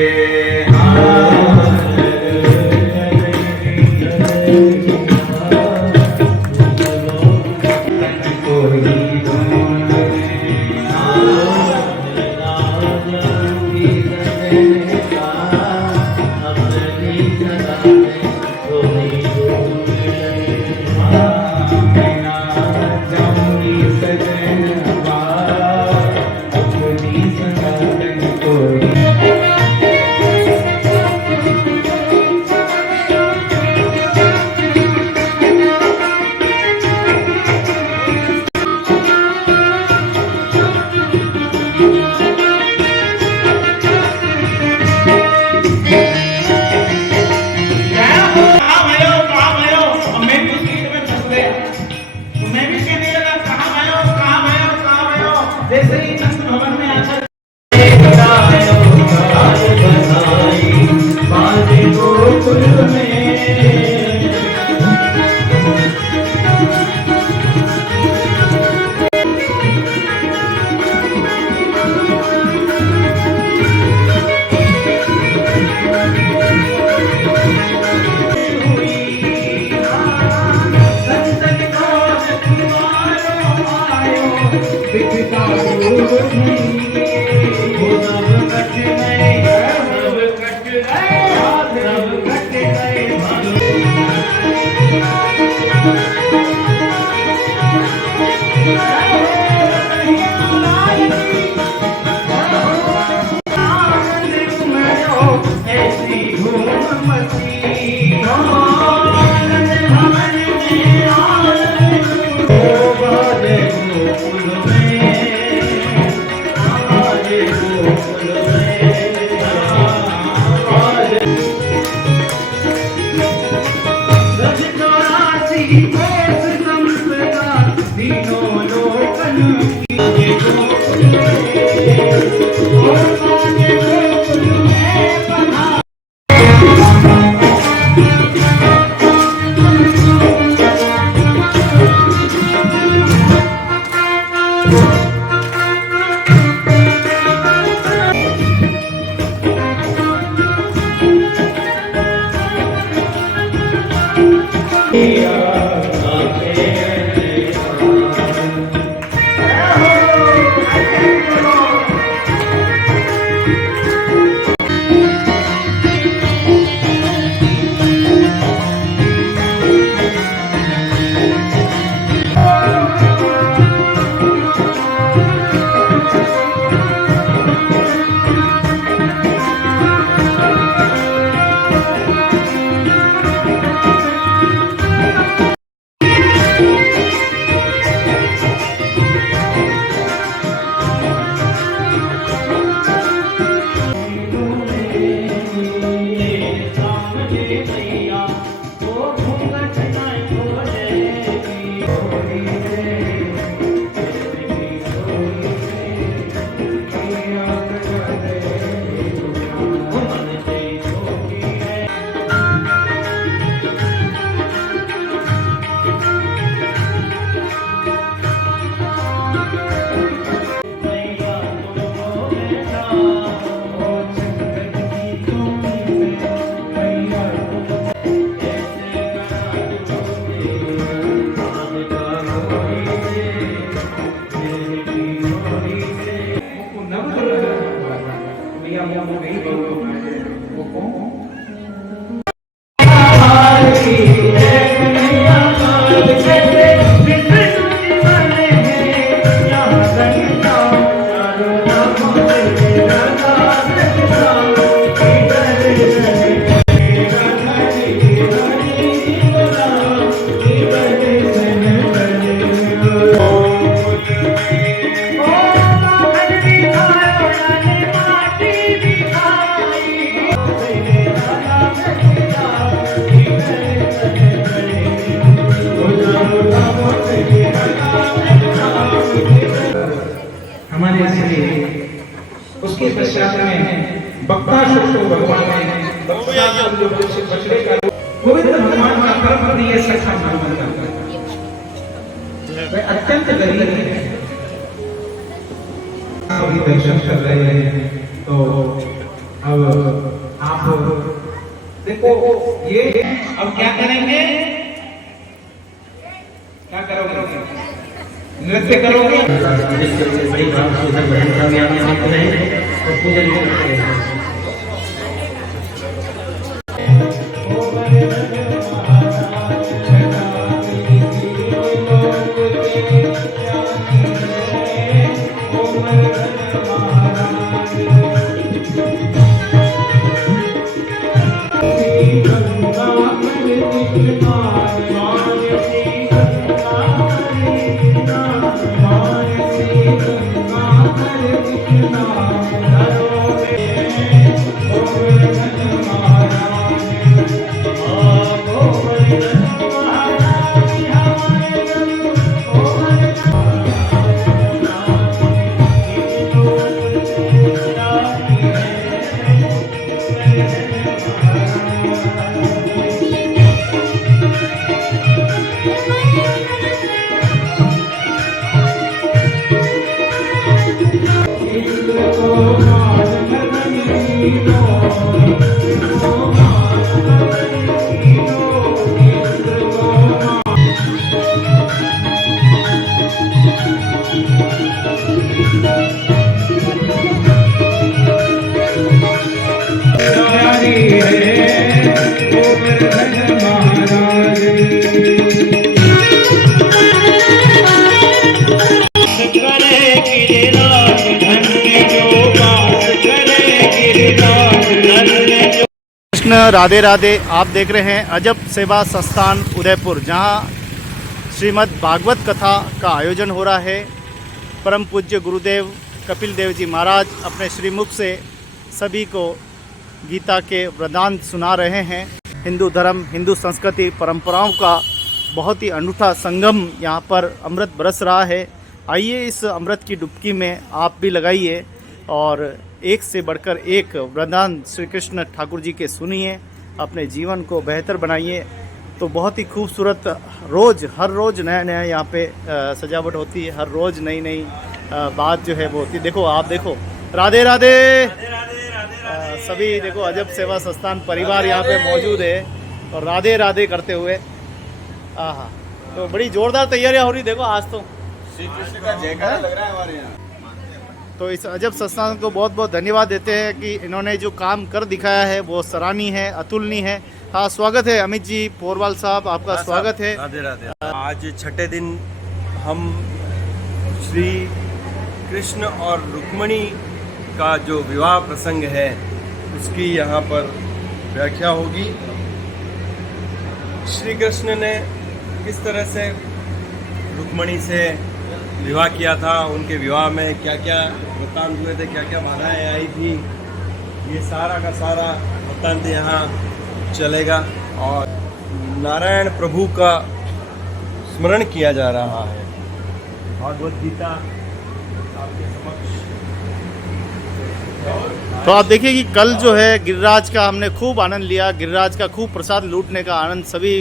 शास्त्र में बक्तासुर को भगवान ने बक्तासुर जो बछड़े का गोविंद भगवान का परम प्रिय सखा माना जाता है। वह अत्यंत गरीब है। अभी दर्शन कर रहे हैं तो अब आप देखो ये अब क्या करेंगे, क्या करोगे, नृत्य करोगे। बड़ी भाव से सब भजन में आप करें और पूजन करें। कृष्ण राधे राधे। आप देख रहे हैं अजब सेवा संस्थान उदयपुर, जहां श्रीमद् भागवत कथा का आयोजन हो रहा है। परम पूज्य गुरुदेव कपिल देव जी महाराज अपने श्रीमुख से सभी को गीता के वरदान सुना रहे हैं। हिंदू धर्म, हिंदू संस्कृति, परंपराओं का बहुत ही अनूठा संगम यहाँ पर अमृत बरस रहा है। आइए इस अमृत की डुबकी में आप भी लगाइए और एक से बढ़कर एक वरदान श्री कृष्ण ठाकुर जी के सुनिए, अपने जीवन को बेहतर बनाइए। तो बहुत ही खूबसूरत हर रोज़ नया नया यहाँ पे सजावट होती है, हर रोज़ नई नई बात जो है वो होती है। देखो, आप देखो, राधे राधे, सभी देखो अजब सेवा संस्थान परिवार यहाँ पे मौजूद है और राधे राधे करते हुए आहा, तो बड़ी जोरदार तैयारियाँ हो रही। देखो आज तो श्री कृष्ण का जयकारा लग रहा है हमारे यहाँ। तो इस अजब संस्थान को बहुत बहुत धन्यवाद देते हैं कि इन्होंने जो काम कर दिखाया है वो सराहनीय है, अतुलनीय है। हाँ, स्वागत है अमित जी पोरवाल साहब, आपका स्वागत है। राधे राधे। आज छठे दिन हम श्री कृष्ण और रुक्मणी का जो विवाह प्रसंग है उसकी यहाँ पर व्याख्या होगी। श्री कृष्ण ने किस तरह से रुक्मणी से विवाह किया था, उनके विवाह में क्या क्या वृत्तांत हुए थे, क्या क्या बाधाएं आई थी, ये सारा का सारा वृत्तांत यहाँ चलेगा। और नारायण प्रभु का स्मरण किया जा रहा है। भागवत गीता आपके समक्ष। तो आप देखिए कि कल जो है गिरिराज का हमने खूब आनंद लिया, गिरिराज का खूब प्रसाद लूटने का आनंद सभी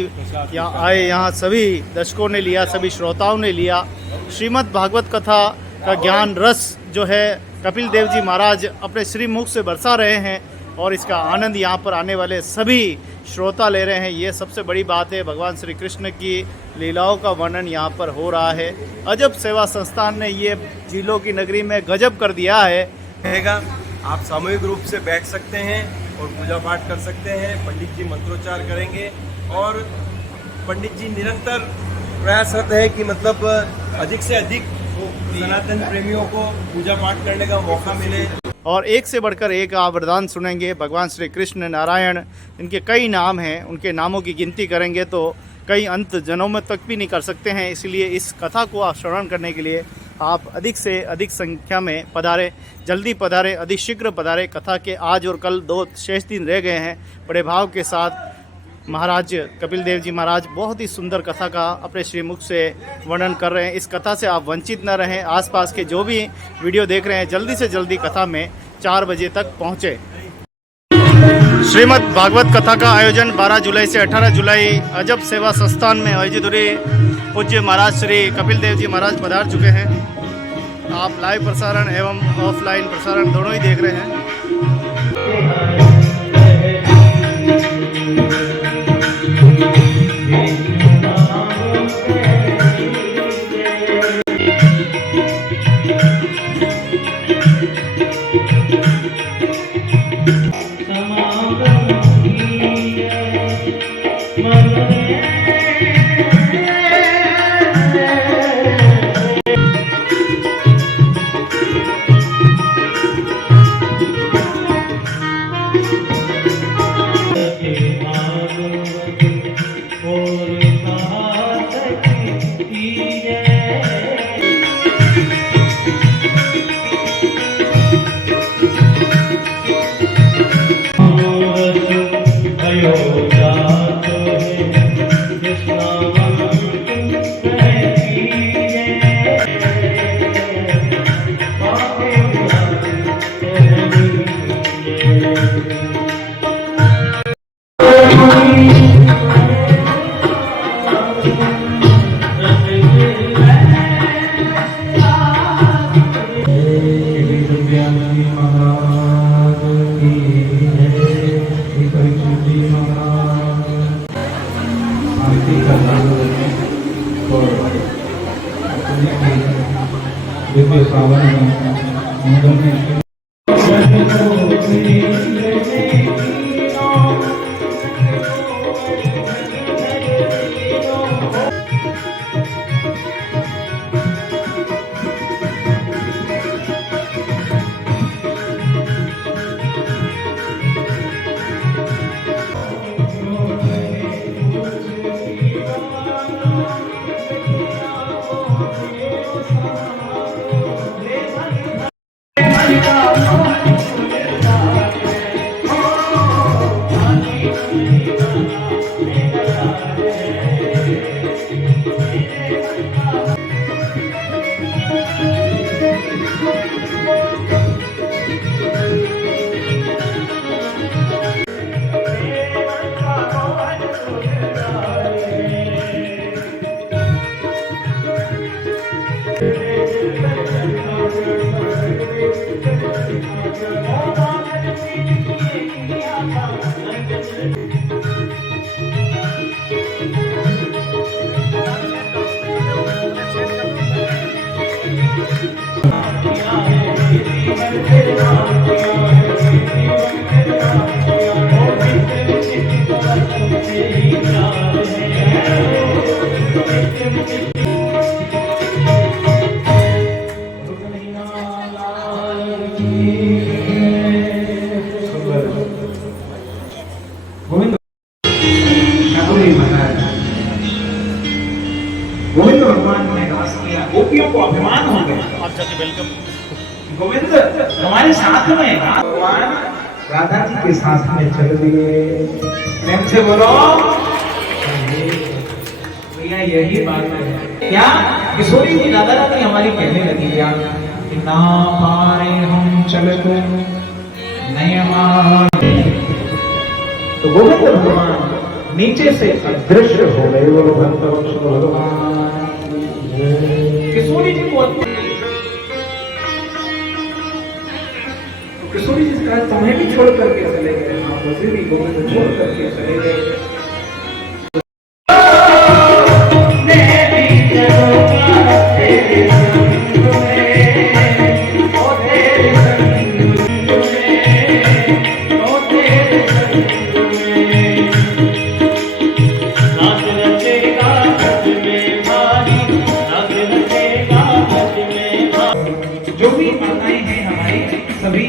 यहाँ आए, यहाँ सभी दर्शकों ने लिया, सभी श्रोताओं ने लिया। श्रीमद् भागवत कथा का ज्ञान रस जो है कपिल देव जी महाराज अपने श्रीमुख से बरसा रहे हैं और इसका आनंद यहाँ पर आने वाले सभी श्रोता ले रहे हैं। ये सबसे बड़ी बात है। भगवान श्री कृष्ण की लीलाओं का वर्णन यहाँ पर हो रहा है। अजब सेवा संस्थान ने ये झीलों की नगरी में गजब कर दिया है। रहेगा, आप सामूहिक रूप से बैठ सकते हैं और पूजा पाठ कर सकते हैं। पंडित जी मंत्रोच्चार करेंगे और पंडित जी निरंतर प्रयासरत है कि मतलब अधिक से अधिक सनातन प्रेमियों को पूजा पाठ करने का मौका मिले। और एक से बढ़कर एक आप वरदान सुनेंगे। भगवान श्री कृष्ण नारायण, इनके कई नाम हैं, उनके नामों की गिनती करेंगे तो कई अंत जन्मों तक भी नहीं कर सकते हैं। इसलिए इस कथा को आप श्रवण करने के लिए आप अधिक से अधिक संख्या में पधारें, जल्दी पधारें, अधिक शीघ्र पधारें। कथा के आज और कल 2 शेष दिन रह गए हैं। बड़े भाव के साथ महाराज कपिल देव जी महाराज बहुत ही सुंदर कथा का अपने श्रीमुख से वर्णन कर रहे हैं। इस कथा से आप वंचित न रहें। आसपास के जो भी वीडियो देख रहे हैं, जल्दी से जल्दी कथा में 4 बजे तक पहुँचे। श्रीमद् भागवत कथा का आयोजन 12 जुलाई से 18 जुलाई अजब सेवा संस्थान में आयोजित हो रही। पूज्य महाराज श्री कपिल देव जी महाराज पधार चुके हैं। आप लाइव प्रसारण एवं ऑफलाइन प्रसारण दोनों ही देख रहे हैं। गोविंद भगवान ने दास किया, गोपियों को अभिमान हो गया। आप जाके वेलकम। गोविंद हमारे साथ में, भगवान राधा जी के साथ में चल दिए। प्रेम से बोलो भैया, यही बात है। क्या किशोरी जी राधा रानी हमारी कहने लगी क्या कि ना पारे हम चल को नयमा। तो गोविंद भगवान नीचे से अदृश्य हो गए। बोलो भगवान किशोरी जी को, किशोरी जी का तुम्हें भी छोड़ करके चले गए, मुझे भी गोविंद छोड़ करके चले गए। जो भी माताएं हैं हमारी, सभी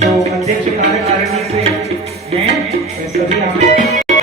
जो अध्यक्ष कार्यकारिणी से हैं, सभी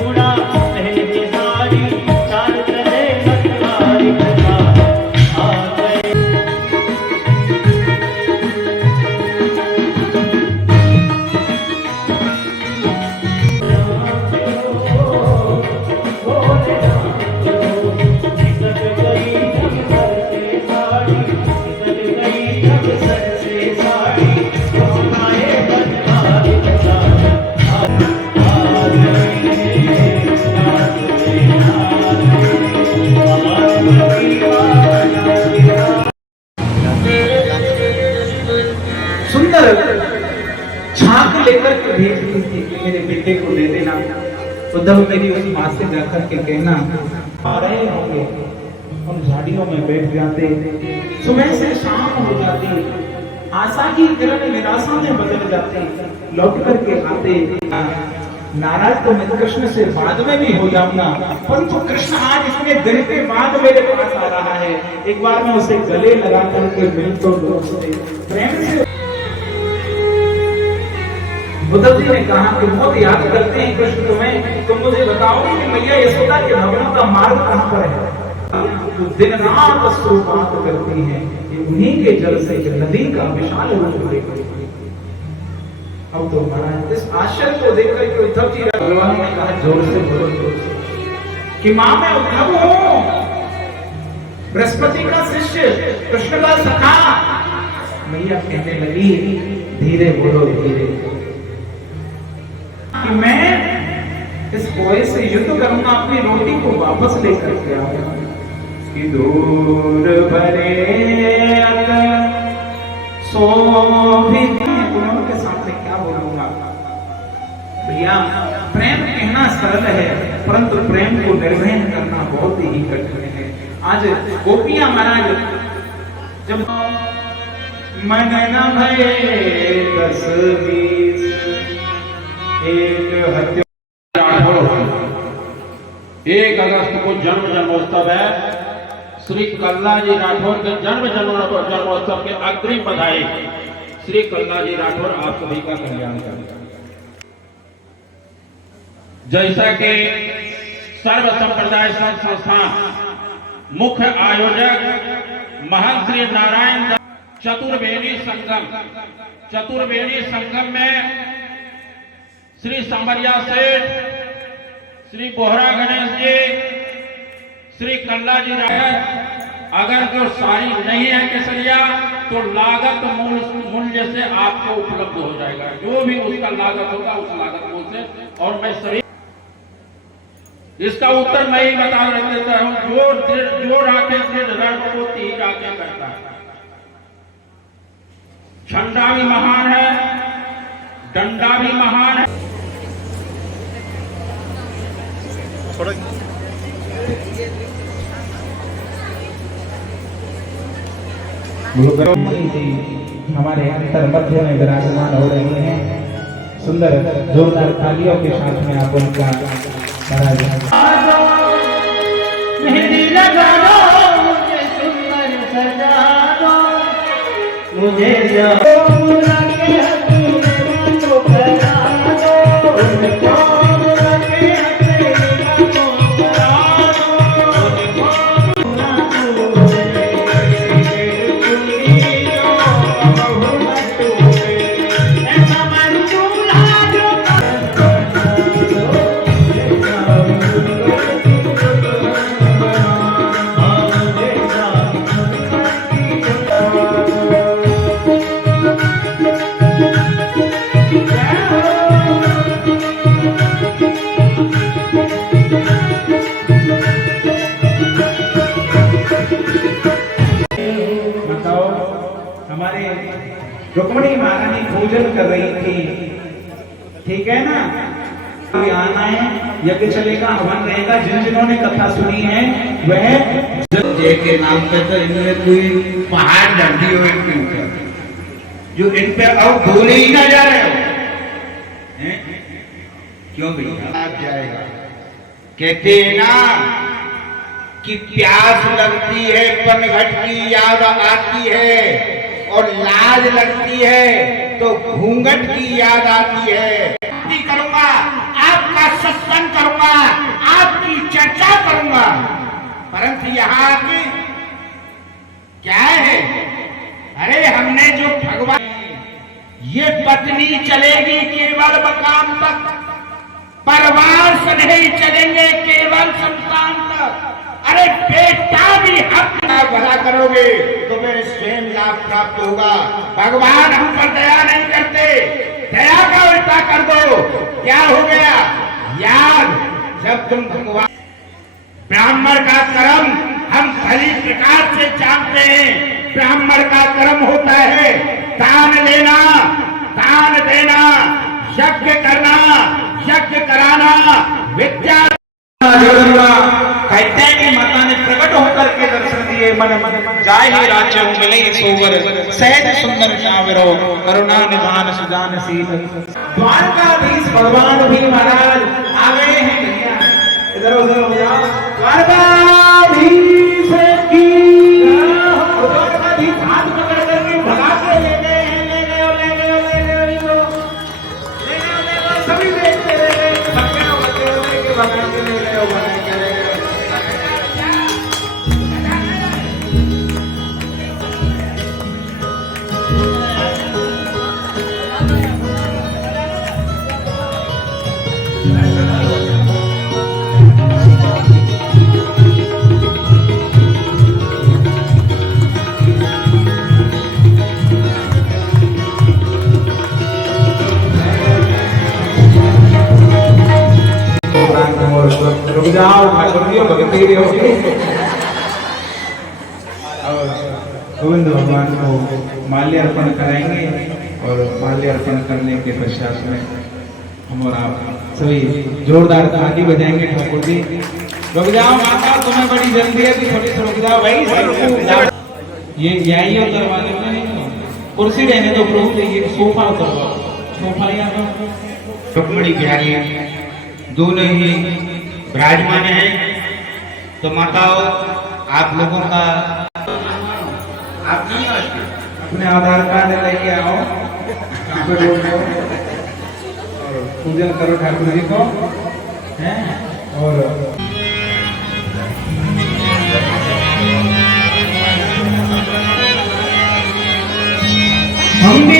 उड़ा पहले साड़ी चार चले मतवारी कथा आ गए। सुंदर झांक लेकर के भेज दी थी कि मेरे बेटे को दे देना। उद्धव मेरी उस माँ से जाकर के कहना, आ रहे होंगे, हम झाड़ियों में बैठ जाते, सुबह से शाम हो जाती, आशा की किरण निराशा में बदल जाते, लौट करके आते। नाराज तो मैं कृष्ण से बाद में भी हो जाऊंगा, परंतु कृष्ण आज इतने दिन के बाद मेरे पास आ रहा है, एक बार मैं उसे गले लगा करके मिल तो लो, प्रेम से। उद्धव जी ने कहा कि बहुत याद करते हैं कृष्ण तुम्हें, तुम मुझे बताओगे कि मैया यशोदा के भवनों का मार्ग कहाँ पर है? तो दिन रात स्तोत्र करती हैं, उन्हीं के जल से नदी का विशाल रूप लेकर। अब तो महाराज इस आश्चर्य को देख करके उद्धव जी भगवान ने कहा, जोर से बोलो, जोर से, कि मां मैं उद्धव हूं, बृहस्पति का शिष्य, कृष्ण का सखा। मैया कहने लगी, धीरे बोलो, धीरे, कि मैं इस पोए से युद्ध करूंगा, अपनी रोटी को वापस लेकर के आऊंगा। कि दूर भरे शोभित गुणों के सामने क्या बोलूंगा भैया। प्रेम कहना सरल है, परंतु प्रेम को निर्वहन करना बहुत ही कठिन है। आज गोपियां महाराज जब मन न भये 10-20 एक हत्या 1 अगस्त को जन्म जन्मोत्सव है। श्री कल्ला जी राठौर के जन्म जन्मोत्सव के अग्रिम बधाई। श्री कल्ला जी राठौर आप सभी का कल्याण करें। जैसा कि सर्व संप्रदाय संस्थान मुख्य आयोजक महंत श्री नारायण चतुर्वेणी संगम में श्री संवरिया सेठ, श्री बोहरा गणेश जी, श्री कल्ला जी राठौर, अगर जो सारी नहीं है केसरिया तो लागत मूल्य से आपको उपलब्ध हो जाएगा। जो भी उसका लागत होगा उस लागत मूल्य से। और मैं सभी इसका उत्तर मैं ही बता देता हूं, जो राखे दृढ़ रण को तीर आके करता है। झंडा भी महान है, डंडा भी महान है। हमारे अंतर मध्य में विराजमान हो रहे हैं। सुंदर जोरदार तालियों के साथ में आप उनका मेहंदी लगा दो, मुझे सुंदर सजा दो, मुझे रुक्मणी महारानी पूजन कर रही थी, ठीक है ना। कोई आना है, यज्ञ चलेगा, हवन रहेगा। जिन्होंने कथा सुनी है वह जय के नाम पे तो इन्होंने कोई पहाड़ डाल दी हो इनके ऊपर, जो इन पे अब बोले ही ना जा रहे हो। क्यों भैया आप जाएगा? कहते हैं ना कि प्यास लगती है, पनघट की याद आती है, और लाज लगती है तो घूंघट की याद आती है। करूंगा आप आपका सत्संग करूंगा, आपकी चर्चा करूंगा, परंतु यहाँ की क्या है? अरे हमने जो भगवान, ये पत्नी चलेगी केवल मकाम तक, परिवार से नहीं चलेंगे केवल संतान तक। अरे बेटा भी हक भला करोगे तो मेरे स्वयं लाभ प्राप्त होगा। भगवान हम पर दया नहीं करते, दया का उल्टा कर दो। क्या हो गया यार? जब तुम भगवान ब्राह्मण का कर्म हम भली प्रकार से जानते हैं। ब्राह्मण का कर्म होता है दान लेना, दान देना, यज्ञ करना, यज्ञ कराना, विद्या। कहते हैं कि माता ने प्रकट होकर के दर्शन दिए, मन मन जाय ही राज्य मिले सोवर, सहज सुंदर श्यामरो, करुणा निधान सुजान शील। द्वारकाधीश भगवान भी महाराज आ गए हैं। भैया इधर उधर हो जाओ। द्वारकाधीश की, द्वारकाधीश हाथ पकड़ करके भगा के ले गए हैं, ले गए, ले गए, ले गए, ले गए, ले गए, सभी देखते रहे, सबके बच्चे के भगा के ले गए, भगा के ले गए। रुक जाओ, भगती और गोविंद भगवान को माल्य अर्पण कराएंगे और माल्य अर्पण करने के पश्चात में हम और आप सभी जोरदार ताली बजाएंगे। ठाकुर जी रुक जाओ, माता तुम्हें बड़ी जल्दी है कि थोड़ी सी रुक जाओ भाई। ये यही दरवाजे में नहीं, कुर्सी रहने दो प्रभु, ये सोफा उतरवाओ, सोफा यहाँ रुक्मणी बिहारी दोनों ही विराजमान है। तो माताओं आप लोगों का, आप अपने आधार कार्ड लेके आओ और पूजन करो ठाकुर जी को हैं। और हम भी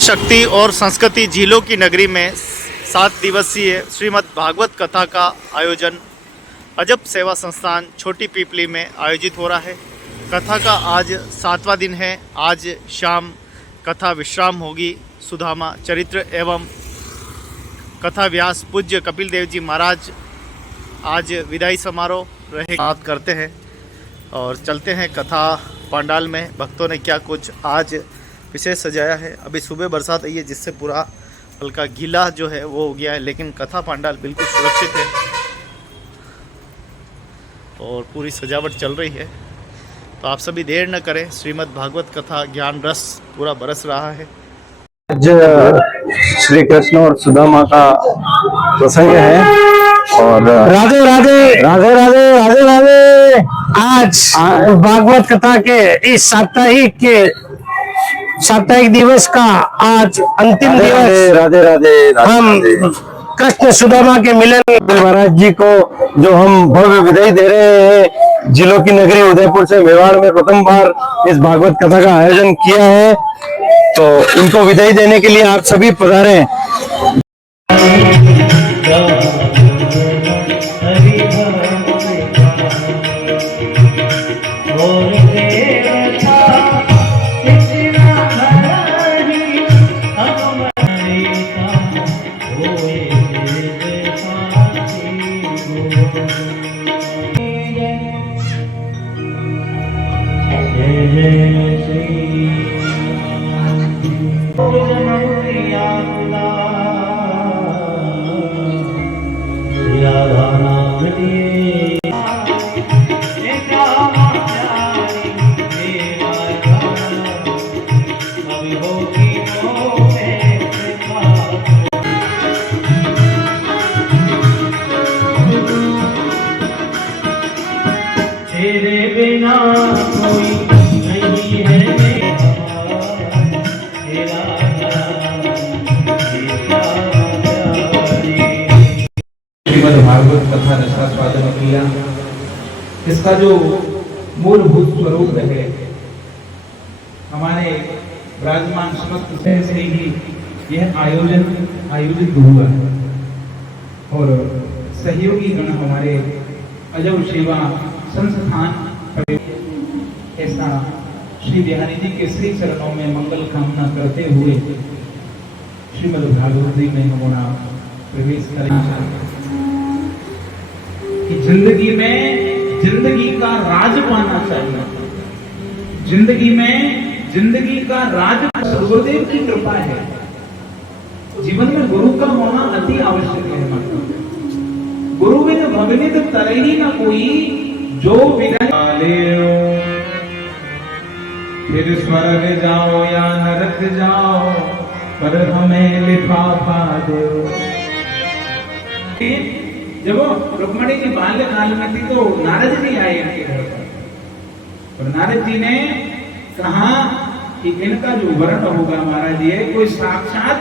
शक्ति और संस्कृति झीलों की नगरी में 7 दिवसीय श्रीमद् भागवत कथा का आयोजन अजब सेवा संस्थान छोटी पीपली में आयोजित हो रहा है। कथा का आज 7वां दिन है। आज शाम कथा विश्राम होगी। सुदामा चरित्र एवं कथा व्यास पूज्य कपिल देव जी महाराज आज विदाई समारोह रहे बात करते हैं और चलते हैं कथा पंडाल में। भक्तों ने क्या कुछ आज विशेष सजाया है। अभी सुबह बरसात आई है जिससे पूरा हल्का गीला जो है वो हो गया है, लेकिन कथा पंडाल बिल्कुल सुरक्षित है और पूरी सजावट चल रही है। तो आप सभी देर न करें, श्रीमद् भागवत कथा ज्ञान रस पूरा बरस रहा है। आज श्री कृष्ण और सुदामा का प्रसंग है और राधे राधे राधे राधे राधे राधे। आज भागवत कथा के इस साप्ताहिक दिवस का आज अंतिम दिवस। राधे राधे हम कृष्ण सुदामा के मिलन महाराज जी को जो हम भव्य विदाई दे रहे हैं, जिलों की नगरी उदयपुर से मेवाड़ में प्रथम बार इस भागवत कथा का आयोजन किया है, तो इनको विदाई देने के लिए आप सभी पधारे। तेरे बिना कोई नहीं है तेरा श्रीमद् भागवत कथा रसास्वादन क्रिया, इसका जो मूलभूत स्वरूप है हमारे विराजमान समस्त से ही यह आयोजित हुआ और सहयोगी गण हमारे अजब सेवा संस्थान ऐसा श्री बिहारी जी के श्री चरणों में मंगल कामना करते हुए श्रीमद् भागवत जी में नमूना प्रवेश करें कि जिंदगी का राज पाना चाहिए। जिंदगी का राज गुरुदेव की कृपा है। जीवन में गुरु का होना अति आवश्यक है। गुरु बिन भगनित तरही न कोई, जो फिर स्वर्ग जाओ या नरक जाओ, पर हमें लिफाफा दो। जब रुक्मणी जी बाल्यकाल में थी तो नारद जी आए इनके घर पर, और नारद जी ने कहा कि इनका जो वर्ण होगा महाराज ये कोई साक्षात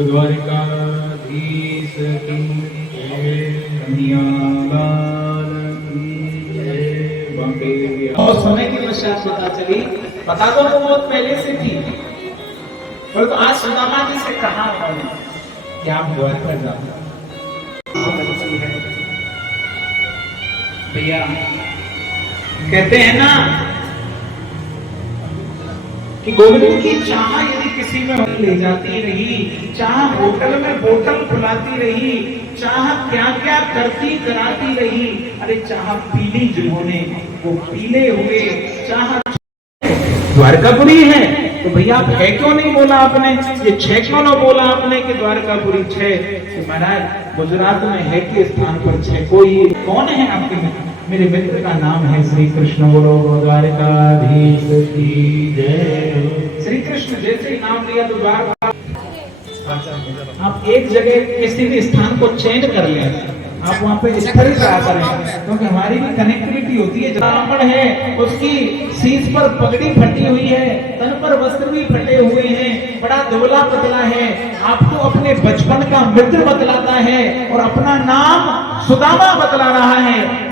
द्वारिकाधीश की और समय के पश्चात पता चली, पता तो बहुत पहले से थी, पर तो आज सुदामा जी से कहा उन्होंने कि आप द्वारका जाओ। भैया कहते हैं ना कि गोविंद की चाह यदि किसी में ले जाती रही, चाह होटल में बोतल खुलाती रही, चाह क्या क्या करती कराती रही, अरे चाह पीली जिन्होंने वो पीले हुए, चाह द्वारकापुरी है तो भैया आप है क्यों नहीं बोला आपने, ये 6 क्यों ना बोला आपने कि द्वारकापुरी 6? कि महाराज गुजरात में है के स्थान पर 6 कोई कौन है आपके मित्र? मेरे मित्र का नाम है श्री कृष्ण। बोलो द्वारकाधीश की जय। श्री कृष्ण जैसे ही नाम लिया तो द्वारका, आप एक जगह किसी भी स्थान को चेंज कर लें, आप वहाँ पे स्थिर रहा करें, क्योंकि हमारी भी कनेक्टिविटी होती है। ब्राह्मण है, उसकी सीस पर पगड़ी फटी हुई है, तन पर वस्त्र भी फटे हुए हैं, बड़ा दुबला पतला है, आपको अपने बचपन का मित्र बतलाता है और अपना नाम सुदामा बतला रहा है।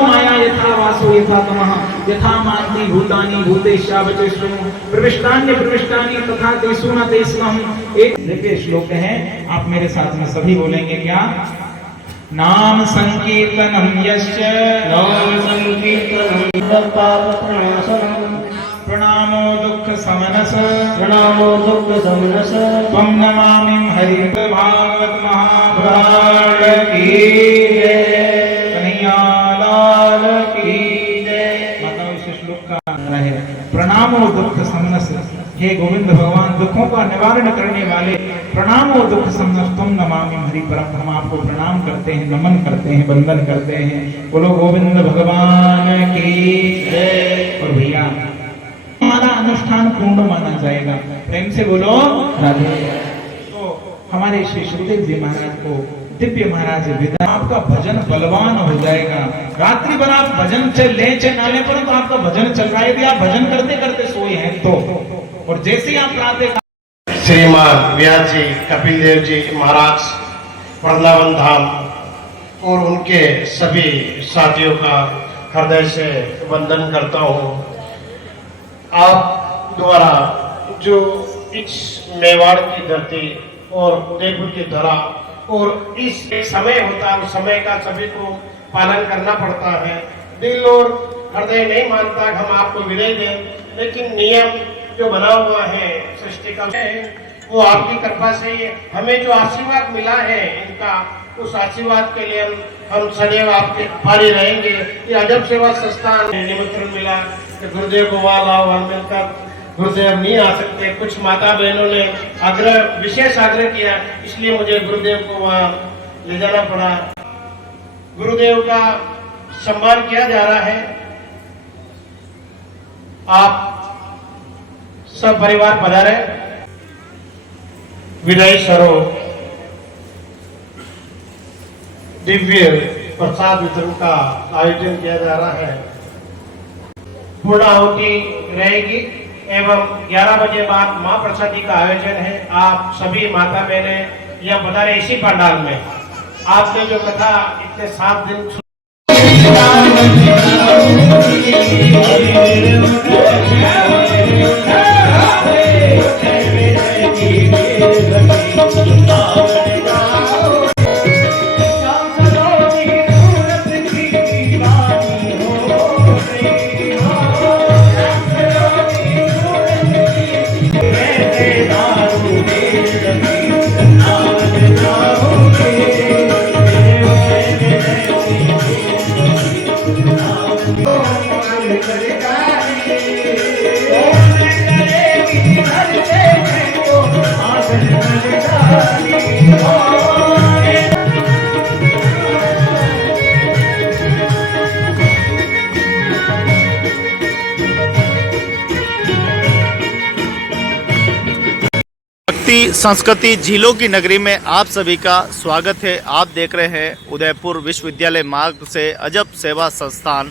माया यथा वासो यथा तमः यथा मान्ति भूतानि भूतेशावचेष्टम प्रविष्टान्य प्रविष्टानि तथा तेषु न तेषुहम्। एक देखिए श्लोक है, आप मेरे साथ में सभी बोलेंगे क्या? नाम संकीर्तनम यस्य नाम संकीर्तनम पाप प्रणाशनम प्रणामो दुख समनस प्रणामो दुख समनस त्वं नमामि हरि भागवत महापुराण की जय। कन्हैयालाल की जय। माता इस श्लोक का है प्रणामो दुख समनस, हे गोविंद भगवान दुखों का निवारण करने वाले, प्रणामो दुख समनस तुम नमामि हरि परम, हम आपको प्रणाम करते हैं, नमन करते हैं, वंदन करते हैं। बोलो गोविंद भगवान की जय। और भैया हमारा अनुष्ठान पूर्ण माना जाएगा, प्रेम से बोलो राधे। तो हमारे श्री सुखदेव जी महाराज को दिव्य महाराज विदा, आपका भजन बलवान हो जाएगा। रात्रि भर आप भजन ले ना ले, परंतु आपका भजन चल रहा है, यदि आप भजन करते करते सोए हैं तो, और जैसे ही आप प्रातः श्रीमान व्यास जी, कपिल देव जी महाराज, वृंदावन धाम और उनके सभी साथियों का हृदय से वंदन करता हूँ। आप द्वारा जो इस मेवाड़ की धरती और उदयपुर की धरा और इस समय होता है, उस समय का सभी को पालन करना पड़ता है। दिल और हृदय नहीं मानता हम आपको विदाई दें, लेकिन नियम जो बना हुआ है सृष्टि का वो आपकी कृपा से हमें जो आशीर्वाद मिला है इनका, उस आशीर्वाद के लिए हम सदैव आपके आभारी रहेंगे। ये अजब सेवा संस्थान निमंत्रण मिला कि गुरुदेव को वहाँ लाओ, वहाँ मिलकर गुरुदेव नहीं आ सकते, कुछ माता बहनों ने आग्रह, विशेष आग्रह किया, इसलिए मुझे गुरुदेव को वहाँ ले जाना पड़ा। गुरुदेव का सम्मान किया जा रहा है। आप सब परिवार पधारे। विदाई स्वरूप दिव्य प्रसाद वितरण का आयोजन किया जा रहा है। पूर्णाहुति रहेगी एवं 11 बजे बाद महाप्रसादी का आयोजन है। आप सभी माता बहनें या पधारे इसी पंडाल में। आपने जो कथा इतने 7 दिन संस्कृति झीलों की नगरी में आप सभी का स्वागत है। आप देख रहे हैं उदयपुर विश्वविद्यालय मार्ग से अजब सेवा संस्थान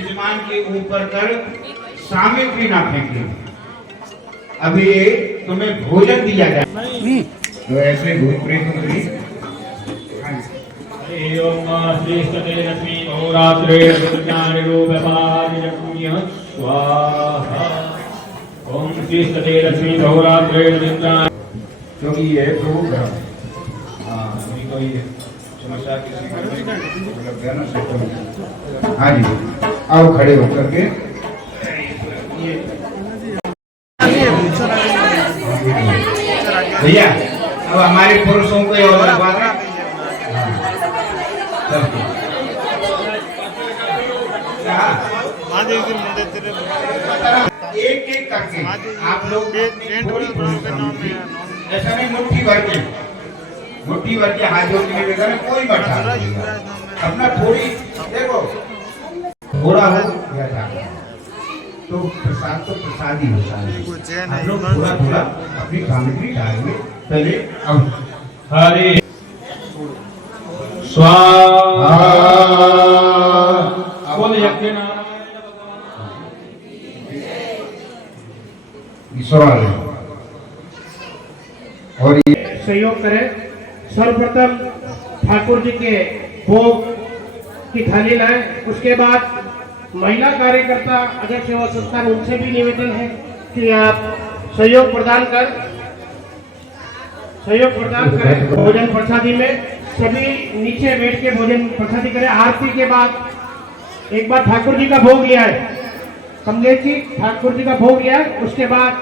यजमान के ऊपर कर सामग्री ना फेंके। अभी तुम्हें भोजन दिया जाए तो ऐसे भूत प्रेत ओम श्री सते लक्ष्मी बहुरात्रे क्योंकि ये प्रभु ग्रह अभी कोई समस्या किसी घर में मतलब गया ना सिस्टम। हाँ जी, आओ खड़े होकर के भैया अब हमारे पुरुषों को और एक एक करके आप लोग ऐसा नहीं मुट्ठी भर के हाथ जोड़ के बेटा कोई बैठा अपना थोड़ी देखो थोड़ा हो या ज्यादा तो प्रसाद तो प्रसाद ही होता है। आप लोग थोड़ा थोड़ा अपनी सामग्री डालेंगे पहले। अब हरे स्वाहा बोले यज्ञ नाम ईश्वर और ये सहयोग करें। सर्वप्रथम ठाकुर जी के भोग की थाली लाएं। उसके बाद महिला कार्यकर्ता अगर सेवा संस्थान उनसे भी निवेदन है कि आप सहयोग प्रदान करें भोजन प्रसादी में। सभी नीचे बैठ के भोजन प्रसादी करें। आरती के बाद एक बार ठाकुर जी का भोग लिया है, समझे जी, ठाकुर जी का भोग लिया है, उसके बाद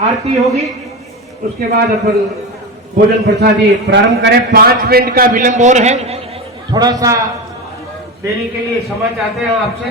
आरती होगी, उसके बाद अपन भोजन प्रसादी प्रारंभ करें। 5 मिनट का विलंब और है, थोड़ा सा देरी के लिए समझ चाहते हैं आपसे।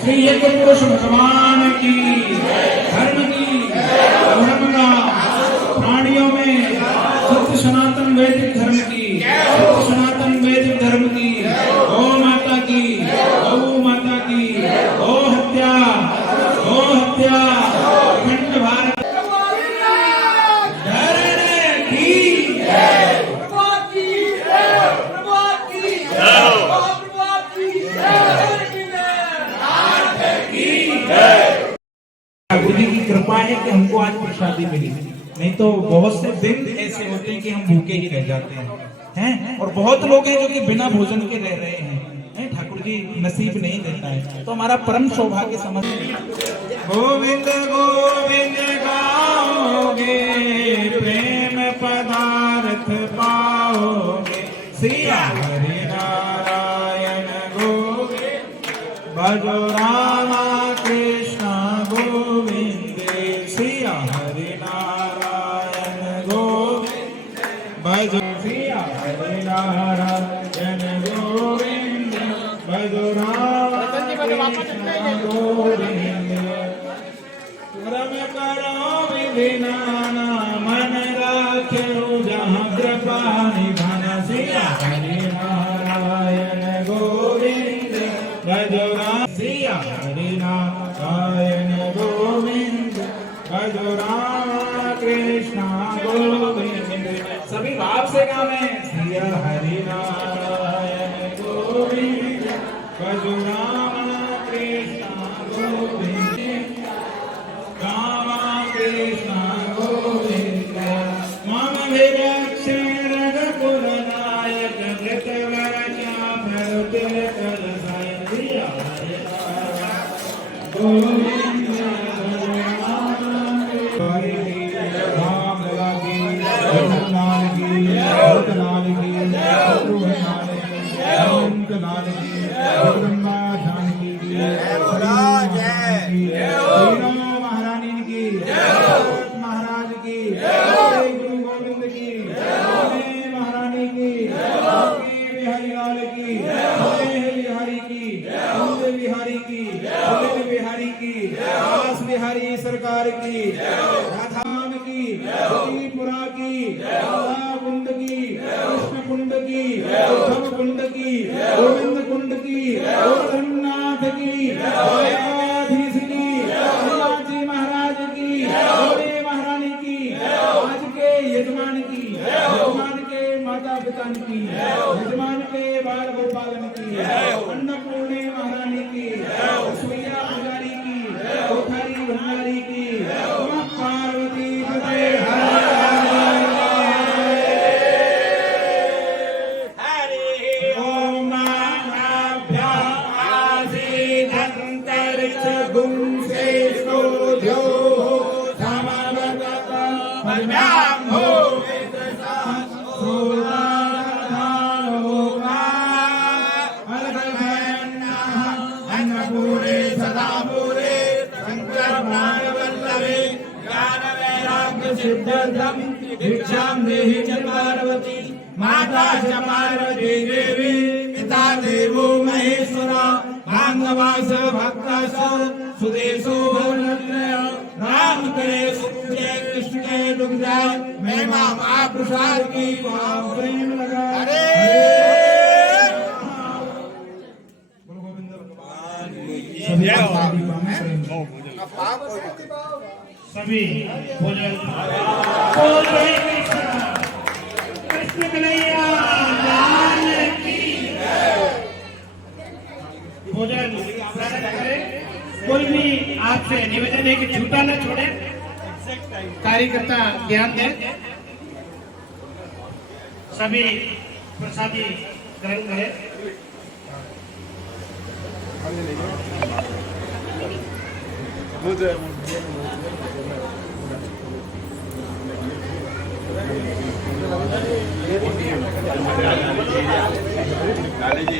श्री यज्ञ पुरुष भगवान की धर्म का प्राणियों में सत्य सनातन वैदिक धर्म की, सत्य सनातन वैदिक धर्म की, गौ माता की, गौ माता की, गौ हत्या अखंड भारत गुरु की कृपा है कि हमको आज प्रसादी मिली, नहीं तो बहुत से दिन ऐसे होते हैं कि हम भूखे ही रह जाते हैं और बहुत लोग हैं जो कि बिना भोजन के रह रहे हैं। ठाकुर जी नसीब नहीं देता है, तो हमारा परम सौभाग्य समझ। गोविंद गोविंद गाओगे, प्रेम पदार्थ पाओगे, सिया हरि नारायण गोविंद, भजो रामा कृष्ण गोविंद, सिया हरि नारायण गोविंद, भजो सिया हरि नारायण गोविंद, भजो रामा कृष्ण गोविंद। कर्म करो विधि नाना, मन राख्यो जहाँ कृपा निधान, सिया हरि नारायण गोविंद, भजो राम, सिया हरि नारायण गोविंद, भजो राम कृष्ण गोविंद। सभी भाव से गावे, सिया हरि नारायण गोविंद, भजो राम कृष्ण गोविंद, राम कृष्ण गोविंद। मम विरक्ष रघुकुल नायक, मृतवर्षा भरते कर सिया हरि नारायण गोविंद, जय की, रघुनाथ की, द्वारकाधीश की, शिवाजी महाराज की, गौरी महारानी की, आज के यजमान की, यजमान के माता पिता की, यजमान के बाल गोपालन की, अन्नपूर्णी महारानी की, सुइया पुजारी की, कोठारी भंडारी की, मां पार्वती जय हरे ओम आभ्यासीदन्तरिक्ष गुंसे शोध्यो समवदत पद्म्याम्भो अन्नपूरे सदापूरे शंकर प्राणवल्लभे ज्ञान वैराग्य सिद्ध्यर्थम भिक्षां देहि च पार्वती माता च पार्वती देवी पिता देवो महेश्वर भांगवास भक्तास सुदेशो भवनत्रय राम करे सुख जय कृष्ण के दुख जाय महिमा महाप्रसाद की प्रेम लगा सभी भोजन कृष्ण कन्हैया लाल की भोजन प्रारंभ करें। कोई भी आपसे निवेदन है कि झूठा न छोड़े, कार्यकर्ता ध्यान दें, सभी प्रसादी ग्रहण करें। काले जी